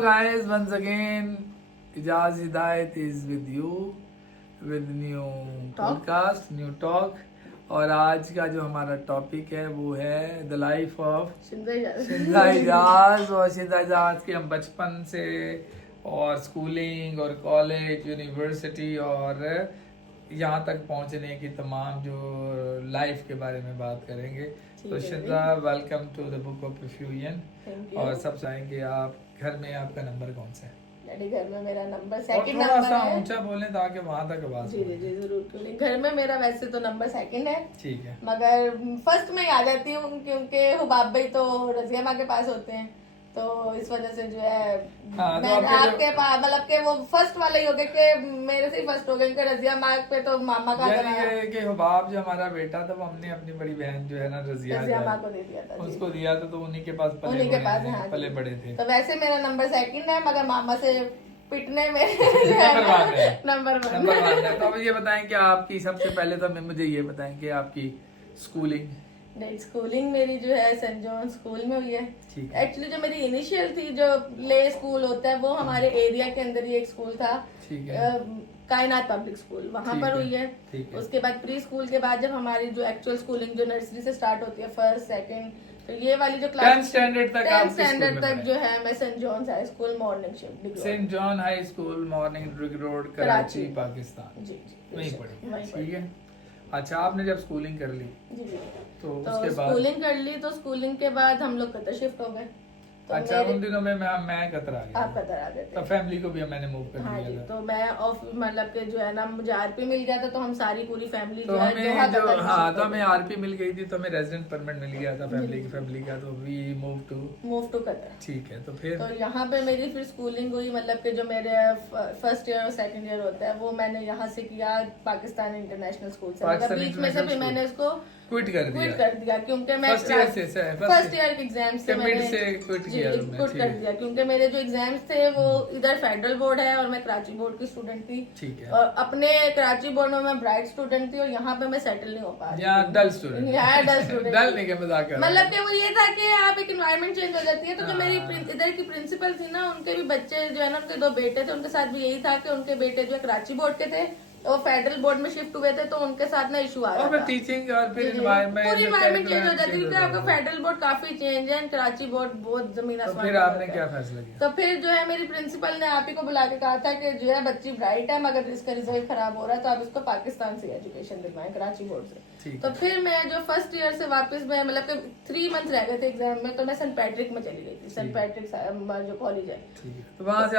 Guys, once again, Ijaz Hidayat is with you with new podcast, new talk. और आज का जो हमारा टॉपिक है वो है द लाइफ ऑफ शिंदा इजाज। और शिंदा इजाज के हम बचपन से और स्कूलिंग और कॉलेज यूनिवर्सिटी और यहाँ तक पहुँचने की तमाम जो लाइफ के बारे में बात करेंगे। तो शिंदा, welcome to the book of refusion. और सब चाहेंगे आप घर में आपका नंबर कौन सा है? डैडी, घर में मेरा नंबर सेकंड नंबर है। थोड़ा सा ऊंचा बोलें ताकि वहां तक आवाज जी जी जी जरूर। क्यों नहीं, घर में मेरा वैसे तो नंबर सेकंड है, ठीक है, मगर फर्स्ट में ही आ जाती हूँ क्योंकि हुबाब भाई तो रजिया माँ के पास होते हैं, तो इस वजह से जो है मैं आपके पास मतलब के वो फर्स्ट वाले ही हो गए कि मेरे से ही फर्स्ट हो गए कि रजिया माँ पे तो मामा का कि हुबाब जो हमारा बेटा था वो हमने अपनी बड़ी बहन जो है ना रजिया माँ को दे दिया था, उसको दिया था, तो उन्हीं के पास पले बड़े थे। तो वैसे मेरा नंबर सेकंड है, मगर मामा से पिटने में नंबर वन है। तो अब ये बताएं कि आपकी सबसे पहले तो मुझे ये बताएं कि आपकी स्कूलिंग नहीं, स्कूलिंग मेरी जो है सेंट जॉन स्कूल में हुई है। एक्चुअली जो मेरी इनिशियल थी, जो प्ले स्कूल होता है, वो हमारे एरिया के अंदर ही एक स्कूल था, कायनात पब्लिक स्कूल, वहां पर हुई है। उसके बाद प्री स्कूल के बाद जब हमारी जो एक्चुअल स्कूलिंग जो नर्सरी से स्टार्ट होती है, फर्स्ट सेकंड, तो ये वाली जो क्लास 10th स्टैंडर्ड तक जो है मैं Saint John high school morning shift, Saint John high school morning road Karachi Pakistan जी जी वहीं पढ़ी। ठीक है, अच्छा आपने जब स्कूलिंग कर ली तो उसके बाद स्कूलिंग कर ली, तो स्कूलिंग के बाद हम लोग कतर शिफ्ट हो गए। तो अच्छा, उन दिनों में मैं कतर आ गया। आप कतर आ गए थे, तो फैमिली को भी मैंने मूव कर हाँ दिया था। तो मैं ऑफ मतलब के जो है ना मुझे आरपी मिल गया था, तो हम सारी पूरी फैमिली तो हमें जो तो हमें आरपी मिल गई थी, तो हमें रेजिडेंट परमिट मिल गया था फैमिली का, तो वी मूव टू कतर। ठीक है, तो फिर तो यहाँ पे मेरी फिर स्कूलिंग हुई, मतलब कि जो मेरे फर्स्ट ईयर और सेकंड ईयर होता है वो मैंने यहाँ से किया पाकिस्तान इंटरनेशनल स्कूल से, मतलब बीच में से फिर मैंने उसको क्विट कर दिया क्योंकि मैं फर्स्ट ईयर के एग्जाम से मैंने क्विट कर दिया, क्योंकि मेरे जो एग्जाम्स थे वो इधर फेडरल बोर्ड है और मैं कराची बोर्ड की स्टूडेंट थी। ठीक है, और अपने कराची बोर्ड में मैं ब्राइट स्टूडेंट थी और यहाँ पे मैं सेटल नहीं हो पा रही, डल स्टूडेंट डल नहीं, मजाक मतलब कि वो ये था कि आप एक एनवायरनमेंट चेंज हो जाती है। तो जो मेरी इधर की प्रिंसिपल थी ना, उनके भी बच्चे जो है ना, उनके 2 बेटे थे, उनके साथ भी यही था कि उनके बेटे जो है कराची बोर्ड के थे, तो फेडरल बोर्ड में शिफ्ट हुए थे, तो उनके साथ ना इशू आ रहा था। टीचिंग और फिर एनवायरनमेंट पूरी एनवायरनमेंट चेंज हो जाती है, क्योंकि आपका फेडरल बोर्ड काफी चेंज है, कराची बोर्ड बहुत जमीन आसमान। फिर आपने क्या फैसला किया? तो फिर जो है मेरी प्रिंसिपल ने आप ही को बुला के कहा था कि जो है बच्ची ब्राइट है, मगर इसका रिजल्ट खराब हो रहा है, तो आप इसको पाकिस्तान से एजुकेशन दिलवाएं, कराची बोर्ड से। तो फिर मैं जो फर्स्ट ईयर से वापस मैं मतलब कि 3 मंथ रह गए थे एग्जाम में, तो मैं सेंट पैट्रिक में चली गई थी, सेंट पैट्रिक जो कॉलेज है। तो वहाँ से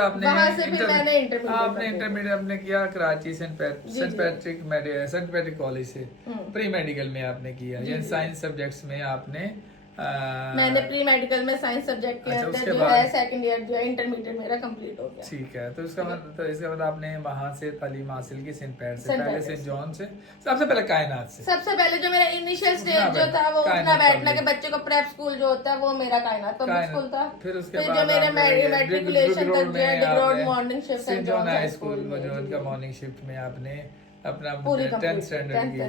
फिर मैंने इंटरमीडिएट आपने किया कराची सेंट पैट्रिक कॉलेज से। प्री मेडिकल में आपने किया, साइंस सब्जेक्ट्स में आपने मैंने प्री मेडिकल में साइंस सब्जेक्ट के अंदर जो है सेकंड ईयर जो है इंटरमीडिएट मेरा कंप्लीट हो गया। ठीक है, तो इसका मतलब आपने वहां से तालीम हासिल की सेंट पैट से, पहले सेंट जॉन से, सबसे पहले कायनात से। सबसे पहले जो मेरा इनिशियल स्टेज जो था वो उठना बैठना के बच्चे को प्रेप स्कूल जो होता है वो मेरा कायनात पब्लिक स्कूल था। फिर उसके बाद जो मेरे मैट्रिकुलेशन तक जो है डिग्रोड morning shift Saint John high school मौजूद का मॉर्निंग शिफ्ट में आपने अपना 10th स्टैंडर्ड की,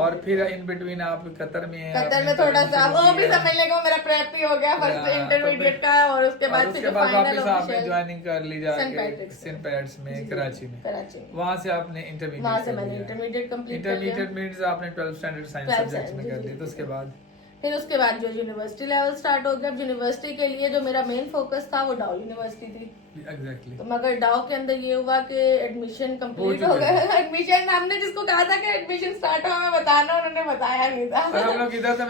और फिर इन बिटवीन आप कतर में थोड़ा सा वो भी समझने को मेरा प्रेप ही हो गया फर्स्ट इंटरमीडिएट का, और उसके बाद फिर वापस आपने ज्वाइनिंग कर ली जाके सेंट पैट्स में कराची में। वहाँ से आपने इंटरमीडिएट कंप्लीट आपने 12th स्टैंडर्ड साइंस सब्जेक्ट में कर ली। तो उसके बाद जो यूनिवर्सिटी लेवल स्टार्ट हो गया, यूनिवर्सिटी के लिए जो मेरा मेन फोकस था वो डाउ यूनिवर्सिटी थी। एग्जैक्टली। तो मगर डाउ के अंदर ये हुआ कि एडमिशन कंप्लीट हो गया। एडमिशन हमने जिसको कहा था कि एडमिशन स्टार्ट हो हमें बताना, उन्होंने बताया नहीं था। हम लोग इधर थे,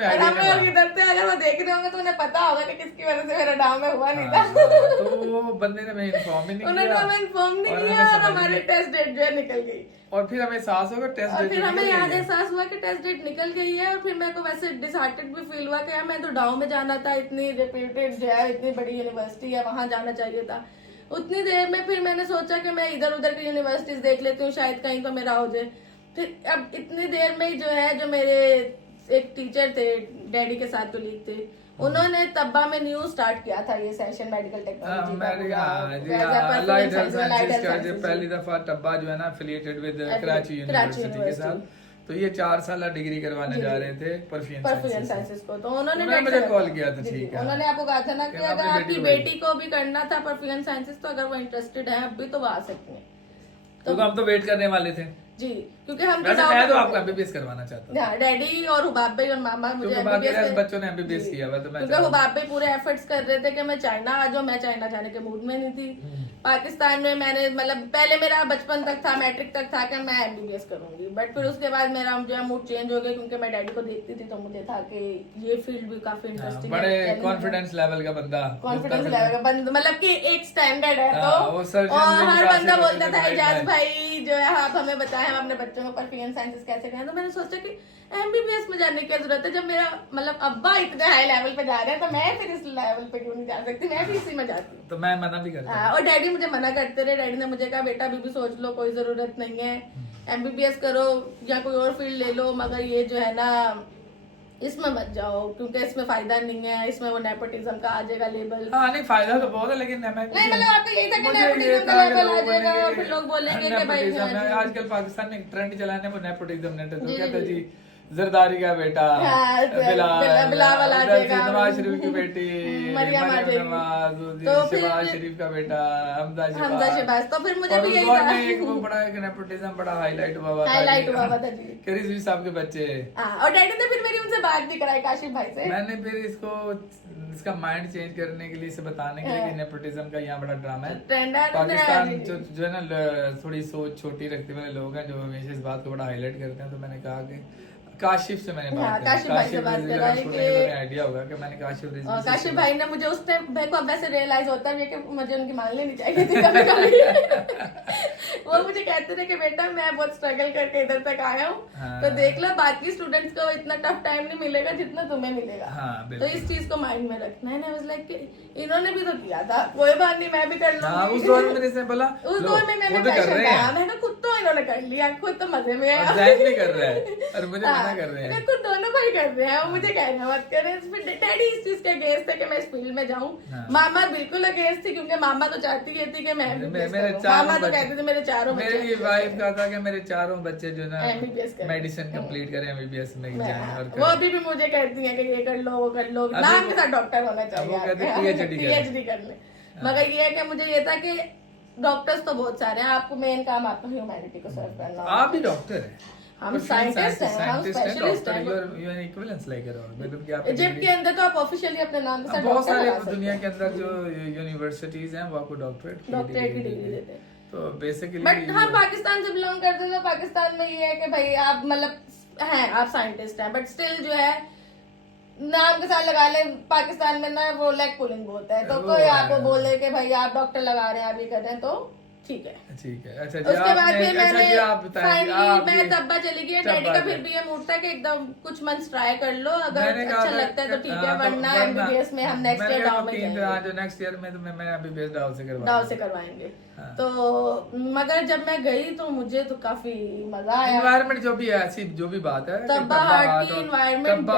अगर वो देख रहे होंगे तो उन्हें पता होगा कि किसकी वजह से मेरा डाउ में हुआ नहीं था। तो वो बंदे ने हमें इन्फॉर्म ही नहीं किया, उन्होंने हमें इन्फॉर्म नहीं किया, और हमारी टेस्ट डेट जो है निकल गई। और फिर हमें एहसास होगा टेस्ट डेट, फिर हमें याद एहसास हुआ कि टेस्ट डेट निकल गई है, और फिर मेरे को वैसे डिसहार्टेड भी फील हुआ कि यार मैं तो डाउ में जाना था, इतनी रेप्यूटेड जो है इतनी बड़ी यूनिवर्सिटी है, वहां जाना चाहिए था। उतनी देर में फिर मैंने सोचा कि मैं इधर उधर की यूनिवर्सिटीज देख लेती हूँ, शायद कहीं तो मेरा हो जाए। फिर अब इतनी देर में जो है जो मेरे एक टीचर थे डैडी के साथ कोलीग थे, उन्होंने तब्बा में न्यू स्टार्ट किया था ये सेशन मेडिकल टेक्नोलॉजी पहली दफा तब्बा जो है ना एफिलिएटेड विद कराची यूनिवर्सिटी के साथ, तो ये 4 साल डिग्री करवाने जा रहे थे परफ्यूम परफ्यूम साइंसेस को, तो उन्होंने मुझे कॉल किया था। ठीक है, उन्होंने आपको कहा था ना कि मैं अगर अपनी आपकी बेटी बेटी को भी करना था परफ्यूम साइंसेस, तो अगर वो इंटरेस्टेड है अभी तो वो आ सकती है। तो हम तो वेट करने वाले थे जी, क्योंकि हम वैसे मैं तो आपको एमबीबीएस करवाना चाहता था, डैडी और हुबाब भाई और मामा मुझे क्योंकि बाकी MBBS बच्चों ने एमबीबीएस किया हुआ, तो मैं क्योंकि हुबाब भाई पूरे एफर्ट्स कर रहे थे कि मैं चाइना आ जाऊं। मैं चाइना जाने के मूड में नहीं थी। पाकिस्तान में मैंने मतलब पहले मेरा बचपन तक था, मैट्रिक तक था कि मैं एमबीबीएस करूंगी, बट फिर उसके बाद मेरा जो है मूड चेंज हो गया, क्योंकि मैं डैडी को देखती थी तो मुझे था कि ये फील्ड भी काफी इंटरेस्टिंग है। बड़े कॉन्फिडेंस लेवल का बंदा, कॉन्फिडेंस लेवल का बंदा, मतलब कि एक स्टैंडर्ड है। वो तो सर्जन और हर जिनका बंदा से बोलता था भाई इजाज भाई जो है आप हमें बताएं हम अपने बच्चों को परफ्यूम साइंसेस कैसे करें। तो मैंने सोचा कि एमबीबीएस में जाने की क्या जरूरत है, जब मेरा मतलब अब्बा इतने हाई लेवल पे जा रहे हैं तो मैं फिर इस लेवल पे क्यों नहीं जा सकती, मैं भी इसी में जाती हूँ। तो मैं मना भी करता हाँ, और डैडी मुझे मना करते रहे। डैडी ने मुझे कहा बेटा अभी भी सोच लो, कोई जरूरत नहीं है, एमबीबीएस करो या कोई और फील्ड ले लो, मगर ये जो है ना इसमें मत जाओ क्योंकि इसमें फायदा नहीं है, इसमें वो नेपोटिज्म का आ जाएगा लेबल। हाँ नहीं फायदा तो बहुत है, लेकिन नहीं मतलब आपको यही था कि नेपोटिज्म का लेबल आ जाएगा और फिर लोग बोलेंगे कि भाई आजकल पाकिस्तान में ट्रेंड चलाने वो नेपोटिज्म ने, तो कहते जी जरदारी का बेटा बिलावल आ जाएगा, नवाज शरीफ की बेटी मरियम आ जाएगी, नवाज, तो शहबाज शरीफ का बेटा हमजा शहबाज। तो फिर मुझे भी यही था, एक वो बड़ा एक नेपोटिज्म बड़ा हाईलाइट हुआ था जी कि रिजवी साहब के बच्चे। और डैडी ने फिर मेरी उनसे बात भी कराई काशिफ भाई से। मैंने फिर इसका माइंड चेंज करने के लिए, इसे बताने के लिए कि नेपोटिज्म का यहाँ बड़ा ड्रामा है। पाकिस्तान जो है ना थोड़ी सोच छोटी रखते वाले लोग हैं जो हमेशा इस बात को बड़ा हाईलाइट करते हैं। तो मैंने कहा कि काशिफ से मैंने बात करी, काशिफ आइडिया होगा कि मैंने काशिफ भाई ने मुझे उस टाइम मेरे को अब वैसे रियलाइज होता है कि मुझे उनकी मान लेनी चाहिए थी कभी कभी। वो मुझे कहते थे कि बेटा मैं बहुत स्ट्रगल करके इधर तक आया हूँ, तो देख लो बाकी स्टूडेंट्स को इतना टफ टाइम नहीं मिलेगा जितना तुम्हें मिलेगा। तो इस चीज को माइंड में रखना है ना। लाइक इन्होंने भी तो किया था, कोई बात नहीं मैं भी कर लूंगी। उस दौर में इसने बोला, उस दौर में मैंने मैंने खुद तो इन्होंने कर लिया, खुद तो मजे में कर रहा है और मुझे मना कर रहे हैं। खुद दोनों भाई कर रहे हैं, मुझे कहना मत करें। डैडी इस चीज के अगेंस्ट थे कि मैं इस फील्ड में जाऊं। मामा बिल्कुल अगेंस्ट थी क्योंकि मामा तो चाहती ये थी कि मैं मामा तो कहते थे मेरे चारों मेरी वाइफ का था कि मेरे चारों बच्चे जो ना मेडिसिन कंप्लीट करें, एमबीबीएस में जाएं। और वो अभी भी मुझे कहती है कि ये कर लो वो कर लो, नाम के साथ डॉक्टर होना चाहिए, पीएचडी कर ले। मगर ये है कि मुझे ये था कि डॉक्टर्स तो बहुत सारे हैं, आपको मेन काम आपका ह्यूमैनिटी को सर्व करना। आप भी डॉक्टर हैं, हम साइंटिस्ट हैं, हम स्पेशलिस्ट हैं। यू आर इक्विवेलेंस लाइक मतलब कि आप इजिप्ट के अंदर तो आप ऑफिशियली अपने नाम के साथ बहुत सारे दुनिया के अंदर जो यूनिवर्सिटीज हैं वो आपको डॉक्टरेट की डिग्री देते हैं। तो बेसिकली बट हम पाकिस्तान से बिलोंग करते हैं, तो पाकिस्तान में ये है कि भाई आप मतलब हैं आप साइंटिस्ट हैं, बट स्टिल जो है नाम के साथ लगा ले। पाकिस्तान में ना वो लेग पुलिंग बोलता है, तो कोई आपको बोले कि भाई आप डॉक्टर लगा रहे हैं आप ये कर रहे हैं तो ठीक है। अच्छा जी। उसके बाद फिर मैंने फाइनली मैं तब्बा चली गई। डैडी का फिर भी ये मूड था कि एकदम कुछ मंथ्स ट्राई कर लो, अगर अच्छा लगता है तो ठीक है, वरना एमबीबीएस में हम नेक्स्ट ईयर डाउ में जाएंगे। जो नेक्स्ट ईयर में तो मैं एमबीबीएस डाउ से करवाएंगे। तो मगर जब मैं गई तो मुझे तो काफी मजा आया। एनवायरनमेंट जो भी है, ऐसी जो भी बात है, तब्बा की एनवायरनमेंट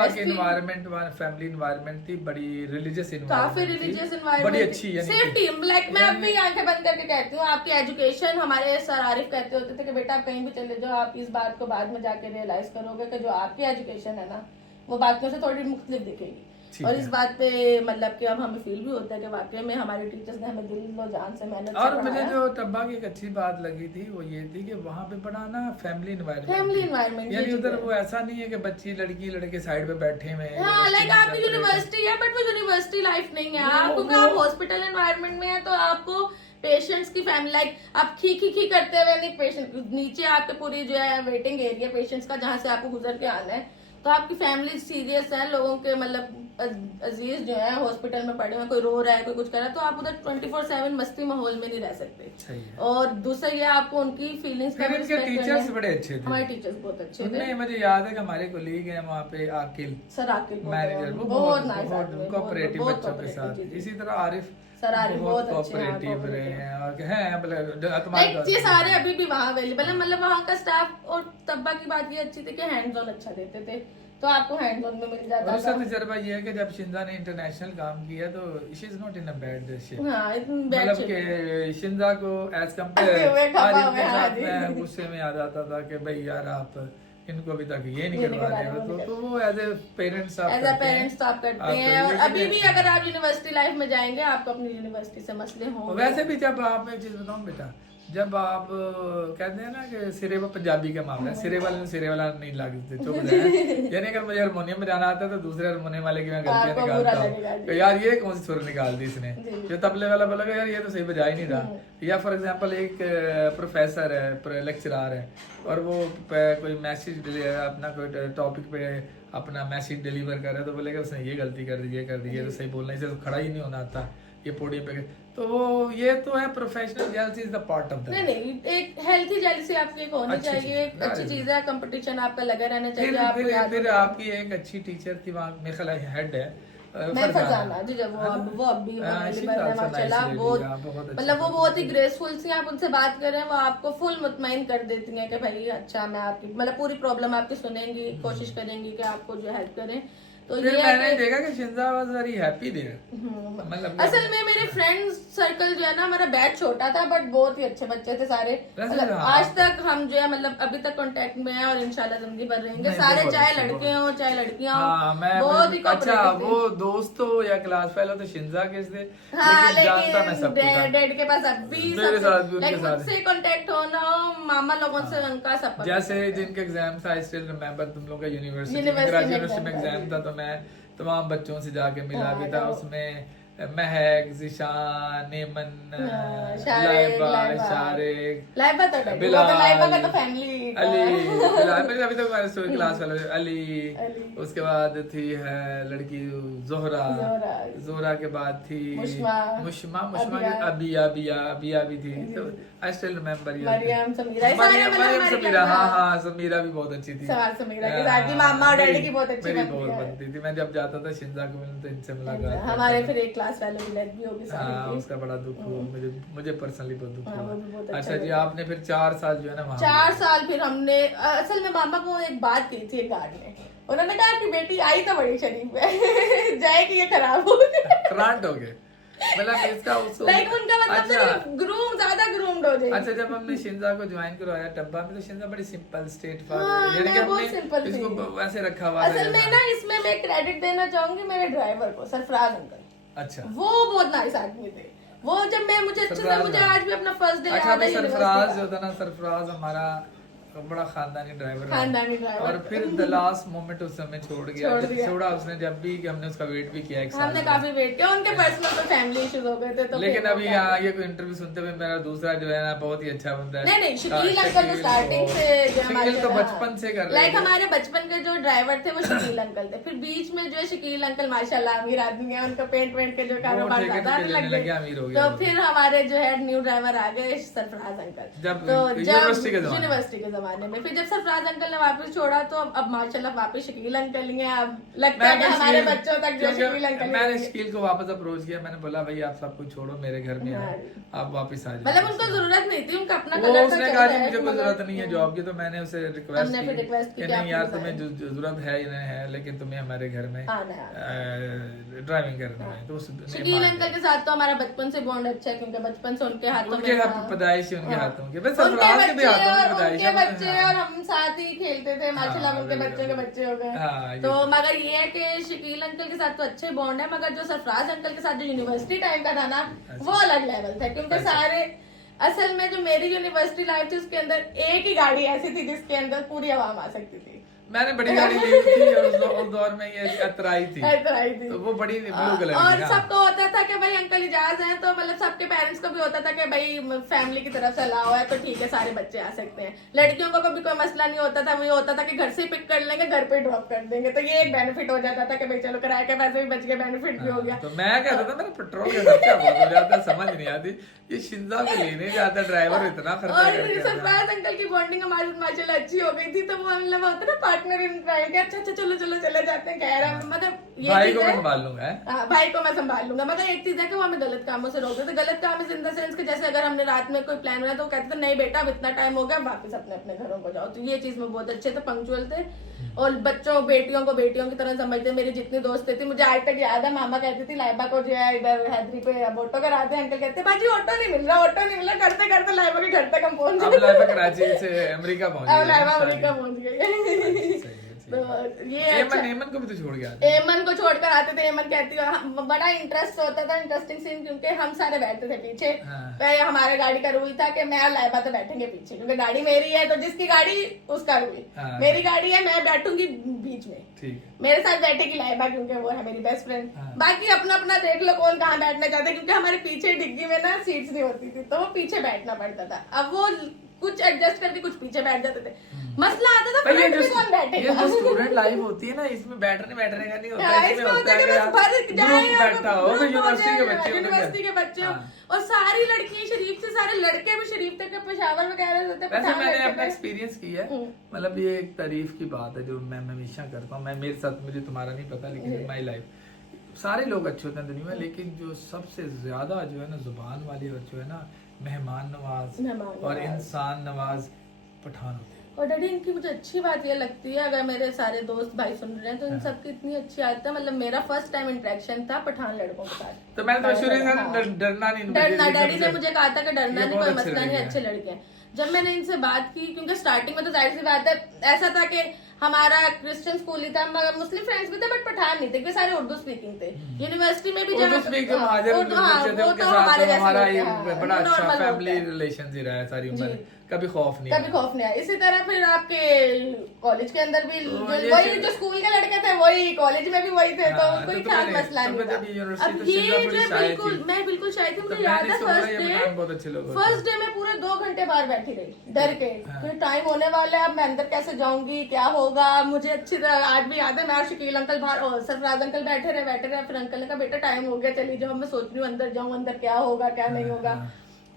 फैमिली एनवायरनमेंट थी, बड़ी रिलीजियस एनवायरनमेंट, काफी रिलीजियस एनवायरनमेंट, बड़ी अच्छी है सेफ्टी। लाइक मैं अब भी आंखें बंद करके कहती हूँ, आपकी एजुकेशन, हमारे सर आरिफ कहते होते थे कि बेटा आप कहीं भी चले जाओ, आप इस बात को बाद में जाके रियलाइज करोगे कि जो आपकी एजुकेशन है ना वो बाकियों से थोड़ी मुख्तलिफ दिखेगी। और इस बात पे मतलब कि अब हमें फील भी होता है कि वाकई में हमारे टीचर्स ने हमें दिल और जान से मेहनत और मुझे जो तब्बा की एक अच्छी बात लगी थी वो ये थी कि वहाँ पे बड़ा ना फैमिली इन्वायरमेंट, यानी उधर वो ऐसा नहीं है कि बच्ची लड़की लड़के साइड पे बैठे हुए हैं। हाँ, लाइक आपकी यूनिवर्सिटी है बट वो यूनिवर्सिटी लाइफ नहीं है। आपको आप हॉस्पिटल एनवायरनमेंट में है तो आपको पेशेंट्स की फैमिली, लाइक आप खी करते हुए नहीं, पेशेंट नीचे आपके पूरी जो है वेटिंग एरिया पेशेंट्स का जहाँ से आपको गुजर के आना है, तो आपकी फैमिली सीरियस है, लोगों के मतलब अजीज जो है हॉस्पिटल में पड़े हुए, कोई रो रहा है कोई कुछ कर रहा है, तो आप उधर 24/7 मस्ती माहौल में नहीं रह सकते। और दूसरा ये आपको उनकी फीलिंग्स का टीचर्स बड़े अच्छे थे, हमारे टीचर्स बहुत अच्छे थे। मुझे याद है कि हमारे कोलीग हैं वहाँ पे आकिल सर, आकिल मैनेजर, वो बहुत कोऑपरेटिव बच्चों के साथ। इसी तरह आरिफ सर, आरिफ बहुत कोऑपरेटिव रहे हैं और ये सारे अभी भी वहाँ अवेलेबल है। मतलब वहाँ का स्टाफ और तब्बा की बात ये अच्छी थी कि हैंड्स ऑन अच्छा देते थे, तो आपको हैंड ऑन में मिल जाता था। उसका तजुर्बा ये है कि जब शिंजा ने इंटरनेशनल काम किया तो she is not in a bad shape. मतलब कि शिंजा को एज कंपेयर गुस्से में आ जाता था कि भाई यार आप इनको अभी तक ये नहीं ये नहीं करवा करवा रहे हो, रहे तो वो एज ए पेरेंट्स आप एज अ करते हैं। पेरेंट्स तो आप करते आप हैं, और लेकिन- अभी भी अगर आप यूनिवर्सिटी लाइफ में जाएंगे आपको अपनी यूनिवर्सिटी से मसले होंगे। वैसे भी जब आप, मैं एक चीज बताऊं बेटा, जब आप कहते हैं ना कि सिरे वो पंजाबी का मामला है, सिरे वाले ने सिरे वाला नहीं लागते, चुप रहे। यानी अगर मुझे हारमोनियम में जाना आता है तो दूसरे हारमोनियम वाले की मैं गलतियां आपको बुरा निकालता लगेगा हूँ जी। कि यार ये कौन सी सुर निकाल दी इसने, जी। जो तबले वाला बोलेगा यार ये तो सही बजा ही नहीं रहा। या फॉर एग्जांपल एक प्रोफेसर है, लेक्चरर है, और वो कोई मैसेज अपना कोई टॉपिक पे अपना मैसेज डिलीवर कर रहा है, तो बोलेगा उसने ये गलती कर दी, ये कर दी, ये तो सही बोलना, इसे तो खड़ा ही नहीं होना आता, ये पोडियम पे। तो वो ये तो है professional jealousy is the part of the. नहीं नहीं, एक हेल्थी जेलसी आपकी एक होनी अच्छी चाहिए, चीज़, एक अच्छी चीज है, कंपटीशन आपका लगा रहना चाहिए। फिर आपको याद फिर होगा। आपकी एक अच्छी टीचर थी वहाँ, मेरे ख्याल हेड है मैं फरजाना जी, जब वो अब भी अवेलेबल है माशाल्लाह, बहुत मतलब वो बहुत ही ग्रेसफुल सी, आप उनसे बात कर रहे हैं वो आपको फुल मुतमईन कर देती हैं कि भाई अच्छा मैं आपकी मतलब पूरी प्रॉब्लम आपकी सुनेंगी, कोशिश करेंगी कि आपको जो हेल्प करें। तो फिर ये मैंने देखा कि शिंजा वाज वेरी हैप्पी देयर, मतलब असल में मेरे फ्रेंड सर्कल जो है ना, हमारा बैच छोटा था बट बहुत ही अच्छे बच्चे थे सारे। मतलब आज तक हम जो है मतलब अभी तक कांटेक्ट में हैं और इंशाल्लाह जिंदगी भर रहेंगे सारे, चाहे लड़के हों चाहे लड़कियां हाँ, मैं हों, बहुत ही अच्छा cooperative थे। वो दोस्त हो या क्लास फेलो तो शिंजा के थे, हाँ, लेकिन जानता मैं सबको था। डैड के पास अब भी मेरे साथ भी उनके साथ मुझसे कांटेक्ट होना हो, मामा लोगों से उनका सब पता जैसे है। जिनके एग्जाम था, आई स्टिल रिमेम्बर, तुम लोग का यूनिवर्सिटी यूनिवर्सिटी में ग्रेजुएशन में exam एग्जाम था, तो मैं तमाम बच्चों से जाके मिला हाँ, भी था। तो- उसमें महक, जिशान, नेमन, शारिक, लाइबा, लाइबा। शारिक, लाइबा तो नहीं, वो बिलाल, तो लाइबा का तो फैमिली था। अली, बिलाल, मेरे अभी तक हमारे स्टोरी क्लास वाले अली, अली। उसके बाद थी है लड़की जोहरा, जोहरा। जोहरा के बाद थी मुश्मा, मुश्मा अबिया। अबिया भी थी। तो I still remember Mariam, Samira, ये सारे मतलब मरियम, हमारे समीरा, घर में- हाँ समीरा भी बहुत अच्छी थी। समीरा के साथ ही मामा और डैडी की बहुत अच्छी मेरी बनती बहुत है। बनती थी। मैं जब जाता था शिंजा को मिलने तो इनसे मुलाकात हमारे फिर एक क्लास वाले भी लड़की होगी सारी हाँ, की। उसका बड़ा दुख हुआ मुझे पर्सनली बहुत दुख हाँ, वो भी बहुत हुआ। अच्छा अच्छा जी, आपने फिर 4 साल जो है ना वहाँ 4 साल फिर हमने असल में मामा को एक बात की थी एक गार्ड ने, उन्होंने कहा कि बेटी आई तो बड़ी शरीफ है जाएगी ये खराब हो क्रांट हो गए, मतलब इसका उसको लाइक उनका मतलब अच्छा ग्रूम ज्यादा ग्रूम्ड हो जाएगी। अच्छा, जब हमने शिंजा को ज्वाइन करवाया डब्बा में, तो शिंजा बड़ी सिंपल स्ट्रेट हाँ, फॉरवर्ड, यानी कि मैं बहुत हमने simple इसको थी। वैसे रखा हुआ था असल में जैसा। ना इसमें मैं क्रेडिट देना चाहूंगी मेरे ड्राइवर को, सरफराज अंकल। अच्छा वो बहुत नाइस आदमी थे। वो जब मैं मुझे अच्छे से सरफराज मुझे भाई। आज भी अपना फर्स्ट डे अच्छा याद है भाई, सरफराज यूनिवर्सिटी जो था ना, सरफराज हमारा बड़ा खानदानी ड्राइवर रहा। खानदानी ड्राइवर। और फिर द लास्ट मोमेंट उस समय छोड़ गया, छोड़ जब दिया। छोड़ा उसने, जब भी कि हमने उसका वेट भी किया एक साल हमने तक। काफी वेट किया, उनके पर्सनल तो फैमिली इश्यूज हो गए थे तो लेकिन फिर वो अभी क्या यहाँ किया। ये कोई इंटरव्यू सुनते हुए मेरा दूसरा जो है ना बहुत ही अच्छा बंदा है। नहीं नहीं, शकील अंकल तो स्टार्टिंग से जो हमारे शकील तो बचपन से कर रहे लाइक थे। हमारे बचपन के जो ड्राइवर थे वो शकील अंकल थे। फिर बीच में जो है शकील अंकल माशाल्लाह अमीर आदमी है, उनका पेंट वेंट के जो कारोबार ठेके ज्यादा ठुके लग लेने लगे, गए, अमीर हो गया तो फिर हमारे जो है न्यू ड्राइवर आ गए सरफराज अंकल। जब तो यूनिवर्सिटी के ज़माने में। यूनिवर्सिटी के जमाने में फिर जब सरफराज अंकल ने वापस छोड़ा तो अब माशाल्लाह वापस शकील अंकल ही हैं। अब लगता है कि हमारे बच्चों तक जो क्योंकि शकील अंकल ही मैंने होंगे। शकील को वापस अप्रोच किया, मैंने बोला भाई आप सब कुछ छोड़ो, मेरे घर में आओ, आप वापस आ जाओ। मतलब उनको जरूरत नहीं थी, उनका अपना वो कलर उसने कहा जी मुझे कोई जरूरत नहीं है जॉब की, तो मैंने उसे रिक्वेस्ट हमने फिर request की कि कि नहीं यार आप तुम्हें जरूरत है ही नहीं है, लेकिन तुम्हें हमारे घर में आना है। ड्राइविंग करनी है। तो उसने शकील मान अंकल के साथ तो हमारा बचपन से बॉन्ड अच्छा है क्योंकि बचपन से उनके हाथों उनके में हाथ था। पैदाइश ही उनके हाँ। हाथों के, बस उनके सरफराज के भी बच्चे हाथों में और पैदाइश उनके है। बच्चे और हम साथ ही खेलते थे माशाल्लाह, हाँ, उनके बिल्कुल। बच्चों के बच्चे हो गए। हाँ, ये तो तो- मगर ये है कि शकील अंकल के साथ तो अच्छे बॉन्ड है, मगर जो सरफराज अंकल के साथ जो यूनिवर्सिटी टाइम का था ना वो अलग लेवल था क्योंकि सारे असल में जो मेरी यूनिवर्सिटी लाइफ थी उसके अंदर एक ही गाड़ी ऐसी थी जिसके अंदर पूरी आवाम आ सकती थी। मैंने बड़ी गाड़ी ली थी और उस दौर में ये अतराई थी, अतराई थी। तो वो बड़ी ब्लू कलर और की। हाँ। सबको होता था कि भाई अंकल इजाज है, तो मतलब सबके पेरेंट्स को भी होता था कि भाई फैमिली की तरफ से अलाउ है तो ठीक है सारे बच्चे आ सकते हैं। लड़कियों को भी कोई मसला नहीं होता था, वो ये होता था कि घर से ही पिक कर लेंगे, घर पे ड्रॉप कर देंगे, तो ये एक बेनिफिट हो जाता था कि भाई चलो किराए के पैसे भी बच गए, बेनिफिट भी हो गया। तो मैं कहता था मेरा पेट्रोल का खर्चा बहुत हो जाता है, समझ नहीं आती ये शिंजा को लेने जाता ड्राइवर इतना खर्चा और करके आता है। सरफराज अंकल की बॉन्डिंग हमारे साथ माशाल्लाह अच्छी हो गई थी, तो वो मतलब होता ना पार्टनर इन क्राइम के अच्छा चलो चलो चले जाते हैं, कह रहे हैं मतलब ये भाई चीज़ को है। मैं संभाल लूंगा, है? हाँ, भाई को मैं संभाल लूंगा। मगर एक चीज है कि वो हमें गलत कामों से रोक देते। गलत काम इन द सेंस कि जैसे अगर हमने रात में कोई प्लान बनाया तो वो कहते थे नहीं बेटा अब इतना टाइम हो गया, वापस अपने अपने घरों को जाओ। तो ये चीज में बहुत अच्छे थे, पंक्चुअल थे और बच्चों बेटियों को बेटियों की तरह समझते। मेरी जितनी दोस्तें थी, मुझे आज तक याद है, मामा कहती थी लाइबा को जो है इधर हैदरी पे अब ऑटो कराते हैं। अंकल कहते बाजी ऑटो नहीं मिल रहा, ऑटो नहीं मिल रहा, करते करते लाइबा के घर तक हम पहुंच अब गए। लाइबा कराची से अमेरिका पहुंच अब गई। लाइबा अमेरिका पहुंच गई। तो ये एमन को भी तो छोड़ गया। एमन को छोड़कर आते थे। एमन कहती है बड़ा इंटरेस्ट होता था, इंटरेस्टिंग सीन, क्योंकि हम सारे बैठते थे पीछे। हाँ। हमारे गाड़ी का रूल था कि मैं और लाइबा तो बैठेंगे पीछे, क्योंकि गाड़ी मेरी है तो जिसकी गाड़ी उसका रूल। हाँ। मेरी गाड़ी है, मैं बैठूंगी बीच में, ठीक है। मेरे साथ बैठेगी लाइबा क्योंकि वो है मेरी बेस्ट फ्रेंड। हाँ। बाकी अपना अपना देख लो कौन कहाँ बैठना चाहता है, क्योंकि हमारे पीछे डिग्गी में ना सीट्स नहीं होती थी तो वो पीछे बैठना पड़ता था। अब वो कुछ एडजस्ट करके कुछ पीछे बैठ जाते थे। मसला आता था ये फ्रंट जो में कौन बैठेगा। ये जो स्टूडेंट लाइफ होती है ना, इसमें बैठने का नहीं होता हाँ, है। इसमें होता है कि बस भर जाए ग्रुप बैठा हो, ग्रुप यूनिवर्सिटी के जाए, बच्चे यूनिवर्सिटी के बच्चे हो। हाँ। और सारी लड़कियां शरीफ से, सारे लड़के भी शरीफ थे कि पेशावर में कह रहे थे। वैसे मैंने अपना एक्सपीरियंस किया है, मतलब ये एक तारीफ की बात है जो मैं हमेशा करता हूँ। मैं मेरे साथ, मुझे तुम्हारा नहीं पता, लेकिन इन माई लाइफ सारे लोग अच्छे होते हैं दुनिया में, लेकिन जो सबसे ज्यादा जो है ना जुबान वाले और जो है ना मेहमान नवाज और इंसान नवाज पठान होते हैं। और डैडी इनकी मुझे अच्छी बात ये लगती है, अगर मेरे सारे दोस्त भाई सुन रहे हैं तो इन सबकी इतनी अच्छी आदत है। मतलब मेरा फर्स्ट टाइम इंटरेक्शन था पठान लड़कों के साथ। तो मैंने तो शुरू से हाँ। डरना नहीं, डरना, डैडी ने मुझे कहा था कि डरना ये नहीं, बहुत कोई अच्छे मसला नहीं, लड़के अच्छे लड़के हैं। जब मैंने इनसे बात की, क्योंकि स्टार्टिंग में तो जाहिर सी बात है ऐसा था कि हमारा क्रिश्चियन स्कूल ही था, मगर मुस्लिम फ्रेंड्स भी थे बट पठान नहीं थे, क्योंकि सारे उर्दू स्पीकिंग थे। यूनिवर्सिटी में भी उर्दू स्पीक जो महाजर वो तो हमारे जैसे हमारा लोग ये थे, हाँ, बड़ा अच्छा normal लोग फैमिली थे। रिलेशन ही रहा है सारी उम्र, जी। कभी खौफ नहीं कभी खौफ नहीं आया। इसी तरह फिर आपके कॉलेज के अंदर भी तो जो ये वही फिर- जो स्कूल के लड़के थे वही कॉलेज में भी वही थे, तो हाँ, कोई तो खास तुम्हें- मसला तो नहीं जब ये था। यूनिवर्सिटी अब तो ये शिमला जो पुलिस आई बिल्कुल थी। मैं बिल्कुल शायद थी, तो मुझे मैं याद नहीं है सुन रहा, ये पठान बहुत अच्छे लोग होते हैं। फर्स्ट डे में पूरे 2 घंटे बाहर बैठी रही डर के, हाँ। फिर टाइम होने वाला है, अब मैं अंदर कैसे जाऊंगी, क्या होगा। मुझे अच्छी तरह आज भी याद है, मैं और शकील अंकल बाहर और सरफराज अंकल बैठे रहे। फिर अंकल ने कहा बेटा टाइम हो गया चली जाओ। मैं सोच रही हूँ अंदर जाऊँ, अंदर क्या होगा क्या नहीं होगा,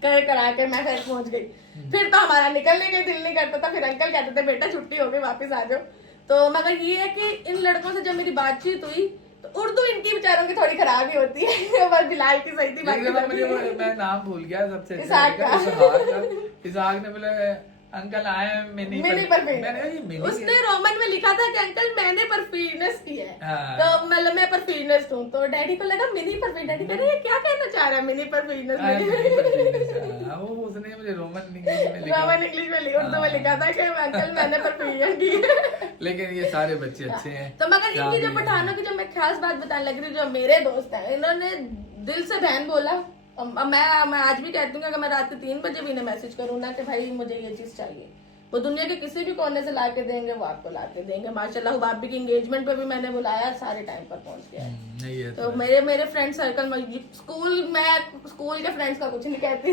कर करा के मैं फिर पहुंच गई। फिर तो हमारा निकलने का दिल नहीं करता था। फिर अंकल कहते थे बेटा छुट्टी हो गई वापस आ जाओ। तो मगर ये है कि इन लड़कों से जब मेरी बातचीत हुई तो उर्दू इनकी बेचारों की थोड़ी खराब ही होती है। बस बिलाल की सही थी, बाकी लेकिन सब मुझे ठीक। मैं नाम भूल गया सबसे इसहाक का। इसहाक ने बोला अंकल आए मिनी मिनी परफीन। मैंने कहा ये मिनी उसने रोमन में लिखा था कि अंकल मैंने परफीनेस की है, हाँ। तो मतलब मैं परफीनेस हूँ। तो डैडी को लगा मिनी परफीन। डैडी कह रहे ये क्या कहना चाह रहा है मिनी परफीनेस हाँ, में। मिनी परफीन। हाँ, वो उसने मुझे रोमन इंग्लिश में लिखा। रोमन इंग्लिश में उर्दू में लिखा था कि अंकल मैंने परफीन की है। लेकिन ये सारे बच्चे अच्छे हैं। तो मगर इनकी जो पठानों की जो मैं खास बात बताने लगी थी, जो मेरे दोस्त हैं इन्होंने दिल से बहन बोला। मैं आज भी कहती हूँ कि अगर मैं रात के 3 बजे भी इन्हें मैसेज करूँ ना कि भाई मुझे ये चीज चाहिए, वो दुनिया के किसी भी कोने से ला के देंगे, वो आपको ला के देंगे। माशाल्लाह बाबी की एंगेजमेंट पे भी मैंने बुलाया, सारे टाइम पर पहुंच गया है। नहीं है तो मेरे फ्रेंड सर्कल में स्कूल के फ्रेंड्स का कुछ नहीं कहती